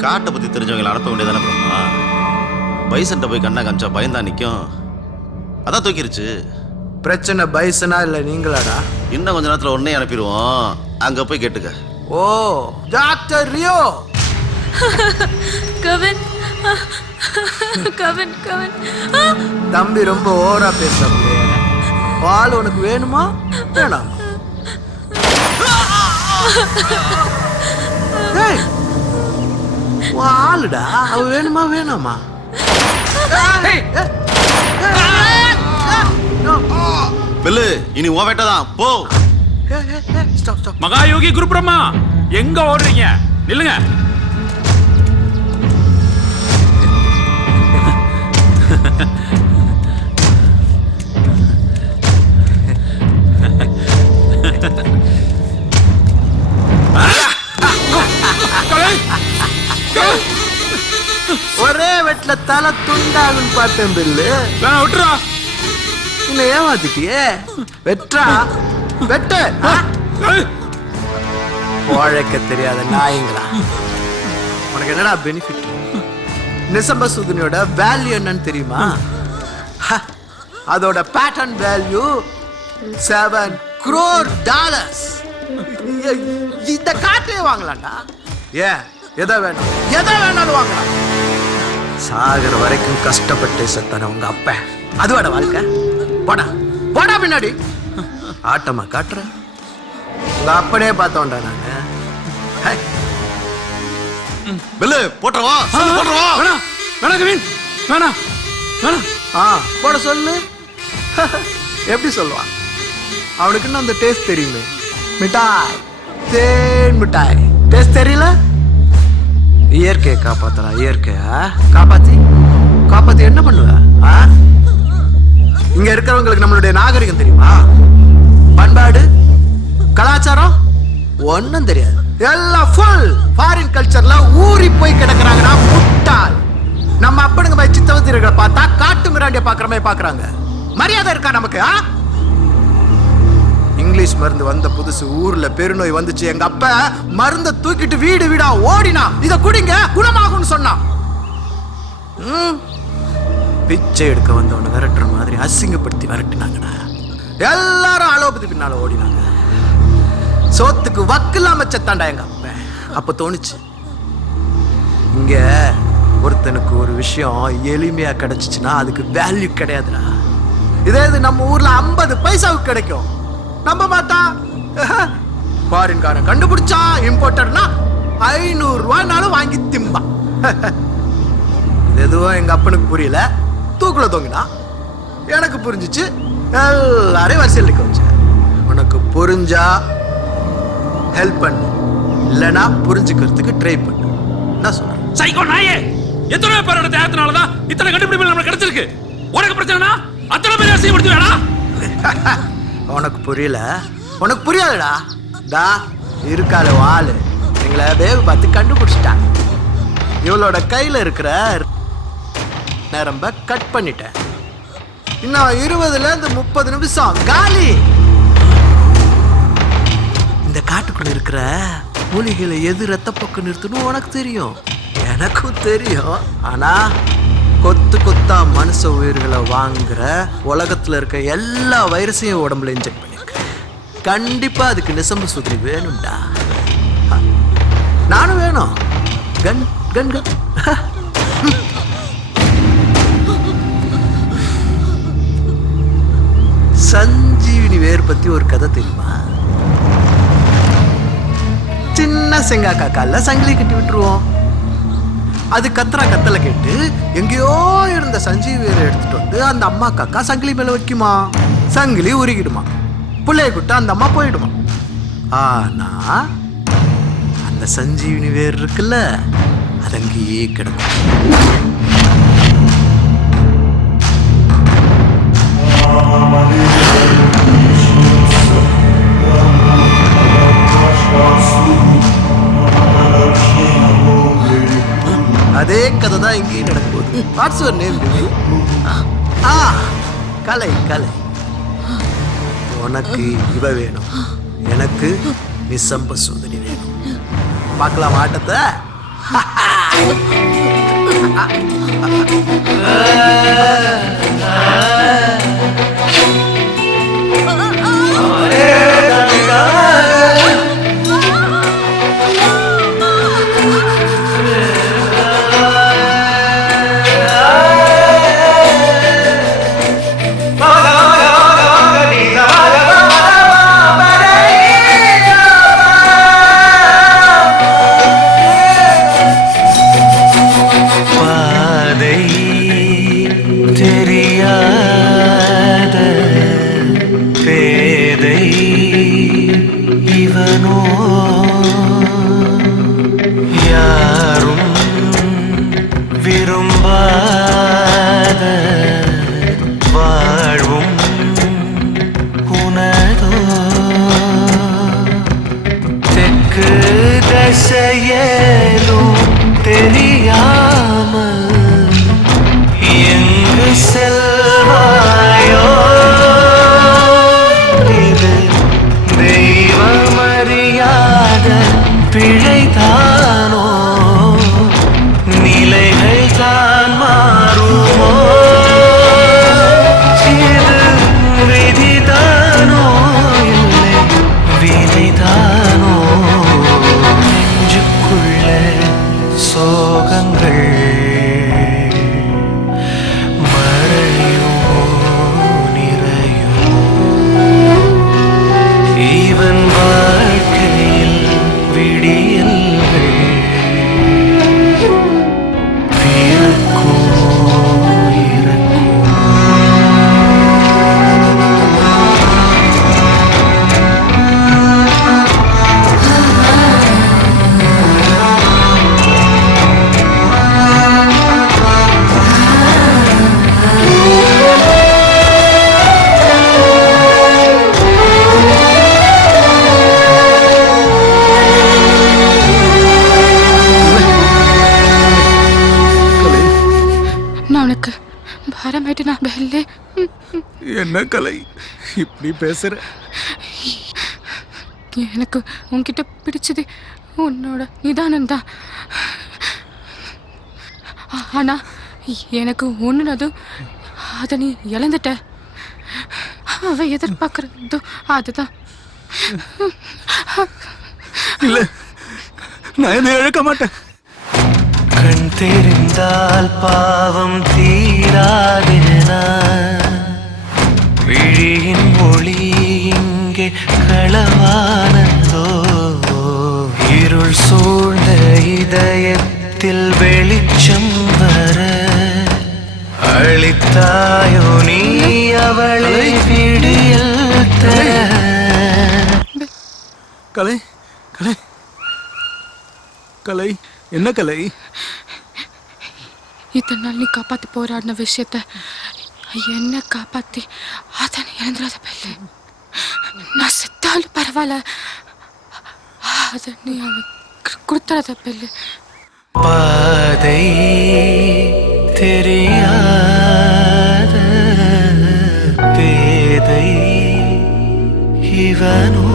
காட்டை பத்தி தெரிஞ்சவங்களை அனுப்ப வேண்டியதானே பிரம்மா. பைசன்ட்ட போய் கண்ணா காமிச்சா பயந்தா நிற்கும். அதான் தூக்கிருச்சு. பிரச்சனை பைசனா இல்லை நீங்களாடா? இன்னும் கொஞ்ச நேரத்தில் உடனே அனுப்பிடுவோம். அங்கே போய் கேட்டுக்க. ஓ டாக்டர் ரியோ. கவின் கவின் கவின் தம்பி ரொம்ப ஓவரா பேசுறாங்க. பால் உனக்கு வேணுமா வேணாமா? ஆளுடா அவ வேணுமா வேணாமா? பெல்லு இனி உன் வேட்டதான் போ. மகாயோகி குரு பிரம்மா எங்க ஓடுறீங்க? நில்லுங்க. ஒரே வெட்ல தலை துண்டாகும் பார்த்தேன் பில்லு. விட்டுறா. இன்னும் ஏமாத்திட்டியே. வெற்றா வெட்டு. உழைக்க தெரியாத நாயங்களா. உனக்கு என்னடா பெனிஃபிட்? நிசம்ப சுதுனியோட வேல்யூ என்னன்னு தெரியுமா? அதோட பேட்டர்ன் வேல்யூ $7 crore. இந்த காட்டே வாங்கலாம்டா. ஏன் எதை வேணும் எதை வேணாலும் வாங்கலாம். சாகர வரைக்கும் கஷ்டப்பட்டு செத்தான உங்க அப்ப அதுவாட வாழ்க்கை. போடா போடா பின்னாடி. ஆட்டமா காட்டுற உங்க அப்பனே பார்த்தோம்டா நானு. பெல்லு போட்டுறவா போட்டுறவா. வேணா வேணா கவின் வேணா வேணா. போட சொல்லு. எப்படி சொல்லுவான்? அவனுக்கு இன்னும் அந்த டேஸ்ட் தெரியுமே. மிட்டாய் தேன் மிட்டாய் டேஸ்ட் தெரியல. இயற்கையை காப்பாத்தலாம். இயற்கையா காப்பாத்தி காப்பாத்தி என்ன பண்ணுவ? இங்க இருக்கிறவங்களுக்கு நம்மளுடைய நாகரிகம் தெரியுமா? பண்பாடு கலாச்சாரம் ஒன்னும் தெரியாது. எல்லாம் ஃபுல் ஃபாரின் கல்ச்சர்ல ஊறி போய் கிடக்குறாங்கன்னா முட்டாள். நம்ம அப்பனுங்க போய் சித்தவத்திரிகளை பார்த்தா காட்டு மிராண்டிய பாக்குற மாதிரி பாக்குறாங்க. மரியாதை இருக்கா நமக்கு? இங்கிலீஷ் மருந்து வந்த புதுசு ஊர்ல பெருநோய் வந்துச்சு. எங்க அப்ப மருந்த தூக்கிட்டு வீடு வீடா ஓடினா இத குடிங்க குணமாகும்னு சொன்னான். பிச்சை எடுக்க வந்தவனை விரட்டுற மாதிரி அசிங்கப்படுத்தி விரட்டினாங்கடா. எல்லாரும் அலோபதி பின்னால ஓடினாங்க. சோத்துக்கு வக்கில்லாம செத்தாண்டா எங்க அப்ப. அப்ப தோணுச்சு இங்க ஒருத்தனுக்கு ஒரு விஷயம் எளிமையா கிடைச்சிச்சுன்னா அதுக்கு வேல்யூ கிடையாதுடா. இதே இது நம்ம ஊர்ல 50 பைசாவுக்கு கிடைக்கும். நம்ப மாட்டா. ஃபாரின்காரன் கண்டுபிடிச்சா இம்போர்ட்டர்னா 500 ரூபாய்னாலும் வாங்கி திம்பா. இது எதுவும் எங்க அப்பனுக்கு புரியல. தூக்குல தொங்கினா. எனக்கு புரிஞ்சிச்சு. எல்லாரையும் வரிசையில் இருக்க வச்சேன். உனக்கு புரிஞ்சா ஹெல்ப் பண்ணு, இல்லைன்னா புரிஞ்சுக்கிறதுக்கு ட்ரை பண்ணு. என்ன சொல்றேன்? சைக்கோ நாயே, எத்தனை பேரோட தேகத்தினாலதான் இத்தனை கண்டுபிடிப்புகள் நமக்கு கிடைச்சிருக்கு. உனக்கு பிரச்சனைனா அத்தனை பேர் அசிங்கப்படுத்தி வேணா. உனக்கு புரியல? உனக்கு புரியாதுடா. தா இருக்காது ஆளு எங்களை வேவு பார்த்து கண்டுபிடிச்சிட்டான். இவளோட கையில் இருக்கிற நரம்ப கட் பண்ணிட்டேன். இன்னும் 20லேருந்து 30 நிமிஷம் காலி. இந்த காட்டுக்குள்ள இருக்கிற மூலிகைகளை எது ரத்தப்போக்கு நிறுத்தணும் உனக்கு தெரியும், எனக்கும் தெரியும். ஆனா கொத்து கொத்தா மனுஷ உயிர்களை வாங்குற உலகத்துல இருக்க எல்லா வைரஸையும் உடம்புல இன்ஜெக்ட் பண்ணிருக்கேன். கண்டிப்பா அதுக்கு நிசம்ப சுத்தி வேணும்டா. நானும் வேணும். கன் கன் கன். சஞ்சீவினி வேர் பத்தி ஒரு கதை தெரியுமா? சின்ன செங்காக்கா கால சங்கிலி கட்டி விட்டுருவோம். அது கத்துறா கத்தலை கேட்டு எங்கேயோ இருந்த சஞ்சீவி வேரை எடுத்துட்டு வந்து அந்த அம்மா காக்கா சங்கிலி மேல வைக்குமா. சங்கிலி உருகிடுமா. பிள்ளைய கூட்ட அந்த அம்மா போயிடுமா. ஆனா அந்த சஞ்சீவினி வேர் இருக்குல்ல, அது அங்கேயே கிடக்கும். அதே கதை தான் இங்கேயும் நடக்குது. What's your name? Kalai Kalai. உனக்கு இவ வேணும், எனக்கு நிசம்ப சோதனை வேணும். பார்க்கலாம் ஆட்டத்தை. என்ன கலை இப்படி பேசுற? எனக்கு உன்கிட்ட பிடிச்சது உன்னோட நிதானம் தான். ஆனா எனக்கு ஒண்ணுனதும் அதை நீ இழந்துட்ட. அவ எதிர்பார்க்கறதோ அதுதான். இல்ல, நான் இதை இழக்க மாட்டேன். கண் தெரிந்தால் பாவம் தீராதேனா, விழியின் மொழி இங்கே களவானதோ, இருள் சூழ்ந்த இதயத்தில் வெளிச்சம் வர அளித்தாயோ நீ அவளை விடியல் தர. கலை கலை கலை, என்ன கலை? இத்தனை நாள் நீ காப்பாத்தி போராடின விஷயத்த என்ன காப்பாத்தி அதை இழந்துடாத பெல்லு. நான் செத்தாலும் பரவாயில்ல, அது நீ அவனுக்கு கொடுத்துறத பெல்லு. பாதை தெரியாத பேதை இவனோ.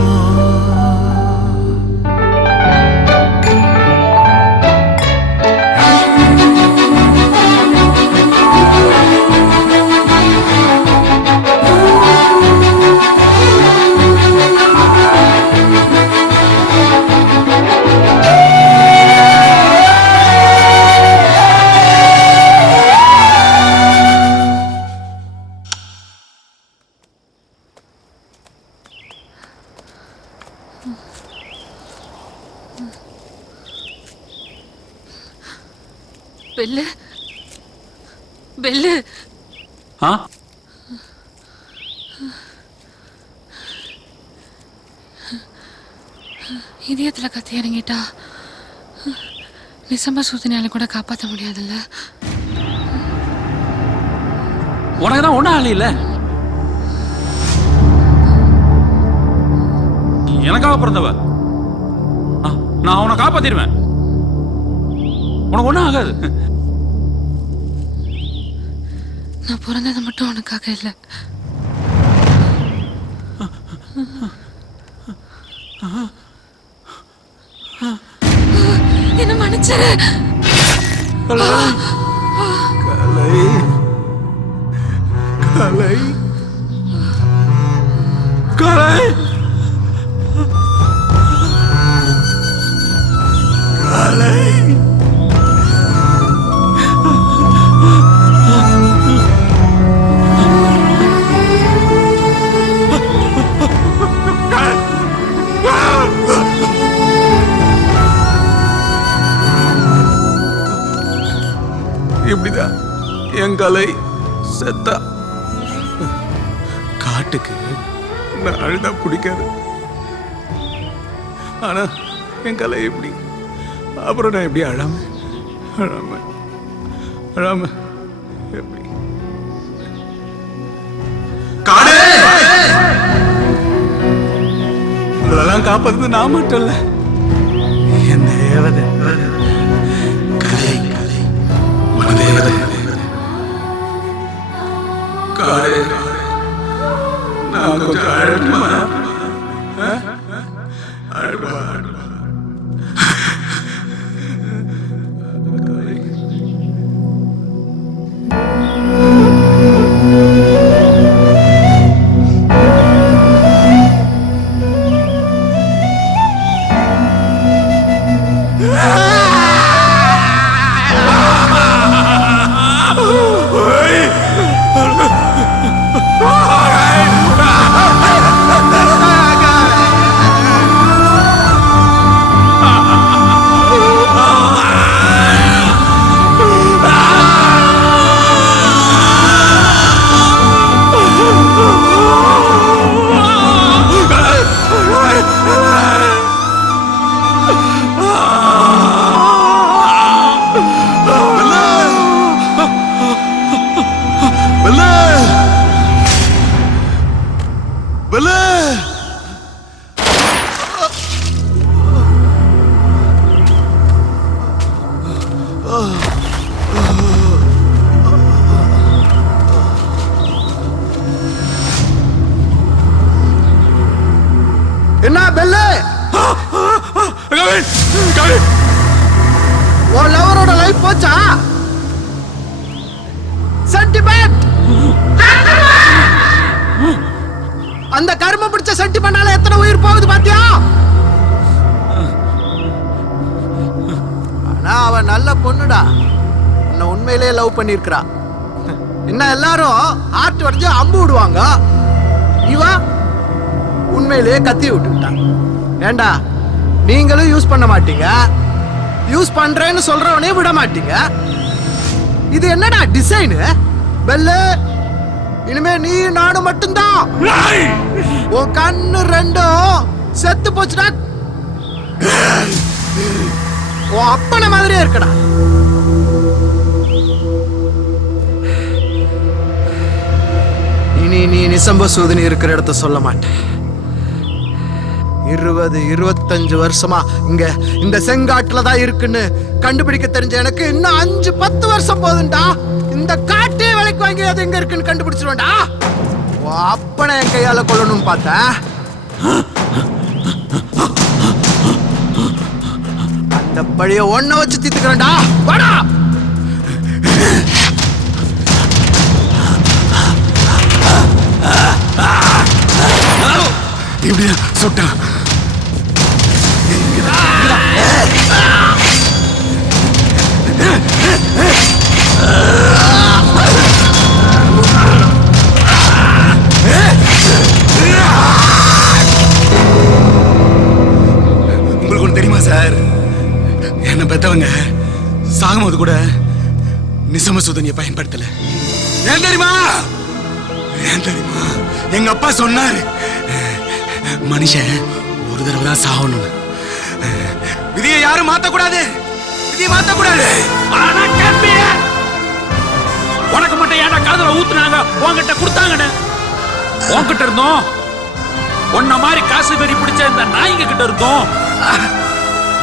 பெல்லு பெல்லு ஆ இதயத்தில் கத்தி இறங்கிட்டா நிசம்ப சூதனையால கூட காப்பாற்ற முடியாதுல்ல. உனக்கு தான் ஒன்றும் ஆளு இல்லை. எனக்காக பிறந்தவ. நான் அவனை காப்பாத்திடுவேன். உனக்கு ஒன்றும் ஆகாது. நான் பிறந்தது மட்டும் உனக்காக இல்லை. என்ன மன்னிச்சிரு. கலை கலை கலை கலை இப்படிதான் என் கலை செத்தா. காட்டுக்கு நான் அழுதா பிடிக்காது. ஆனா என் கலை எப்படி, அப்புறம் நான் எப்படி அழாம அழாம அழாம எப்படி இதெல்லாம் காப்பாத்து நான் மட்டும் இல்ல, என் தேவதை கலை தேவதை காடு. நான் கொஞ்சம் அழட்டுமா? அழுவா என்ன பெல்லு? உன் லவரோட லைஃப் போச்சா? சென்டிமெண்ட். அந்த கரும பிடிச்ச சென்டிமெண்டால எத்தனை உயிர் போகுது பாத்தியா? ஆனா அவ நல்ல பொண்ணுடா, உன்னை உண்மையிலேயே லவ் பண்ணிருக்கிறா. என்ன எல்லாரும் ஹார்ட் உடைஞ்சு அம்பு விடுவாங்க, இவ உண்மையிலேயே கத்தி விட்டுட்டான். ஏண்டா நீங்களும் யூஸ் பண்ண மாட்டீங்க, யூஸ் பண்றேன்னு சொல்றவனே விட மாட்டீங்க. இது என்னடா டிசைன் பெல்லு? இனிமே நீ நானும் மட்டும்தான். உன் கண்ணு ரெண்டும் செத்து போச்சுடா. உன் அப்பன மாதிரியே இருக்கடா. இனி நீ நிசம்ப சூதனி இருக்கிற இடத்த சொல்ல மாட்டேன். 20-25 வருஷமா இங்க இந்த செங்காட்டுல தான் இருக்குன்னு கண்டுபிடிக்க தெரிஞ்ச எனக்கு இன்னும் 5-10 வருஷம் போதுண்டா. இந்த காட்டே விலைக்கு வாங்கி அது எங்க இருக்குன்னு கண்டுபிடிச்சிருவேன்டா. அப்பனை என் கையால கொல்லணும்னு பார்த்தேன். அந்த பழைய ஒன்ன வச்சு தீத்துக்கிறேன்டா. வாடா. இப்படியா சுட்டா? உங்களுக்கு ஒன்று தெரியுமா சார்? என்ன பெத்தவங்க சாகும்போது கூட நிசம சுதனியை பயன்படுத்தல. ஏன் தெரியுமா? எங்க அப்பா சொன்னாரு, மனுஷன் ஒரு தடவை தான் சாகணும். விதியை யாரும் மாத்தக்கூடாது. விதியை மாத்தக்கூடாது. உனக்கு மட்டும் ஏன்டா காதுல ஊத்துனாங்க? உன்கிட்ட கொடுத்தாங்கன்னு உன்கிட்ட இருந்தோம். உன்ன மாதிரி காசு வெறி பிடிச்ச இந்த நாய்ங்க கிட்ட இருந்தோம்.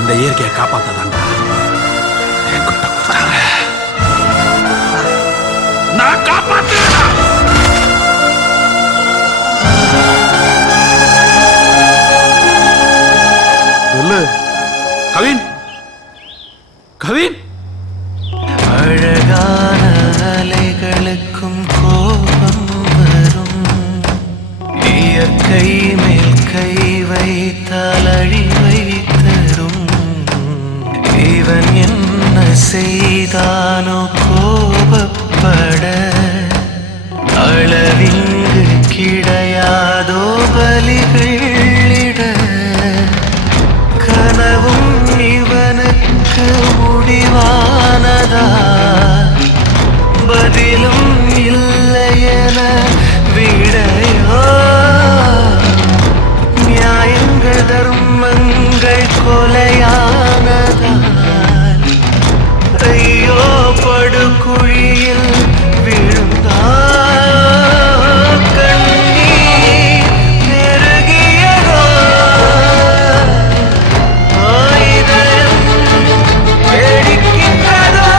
இந்த இயற்கையை காப்பாத்தாதான்டா என்கிட்ட கொடுத்தாங்க. நான் காப்பாத்துறேன். கவின், கவின். அழகான அலைகளுக்கும் கோபம் வரும். இயற்கை மேல் கை வைத்தால் அழிவை தரும். இவன் என்ன செய்தானோ கோபப்பட அளவிங்கு கிடையாதோ பலிகளிட. கனவும் இவனுக்கு முடிவானதா? பதிலும் இல்லையென விடையோ? நியாயங்கள் தர்மங்கள் கொலையானதா? ஐயோ படுகுழியில் விழுந்தா. கண்ணீர் பெருகியதோ? இதயம் வெடிக்கின்றதோ?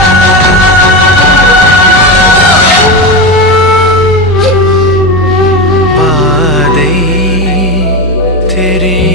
பாதை தெரிய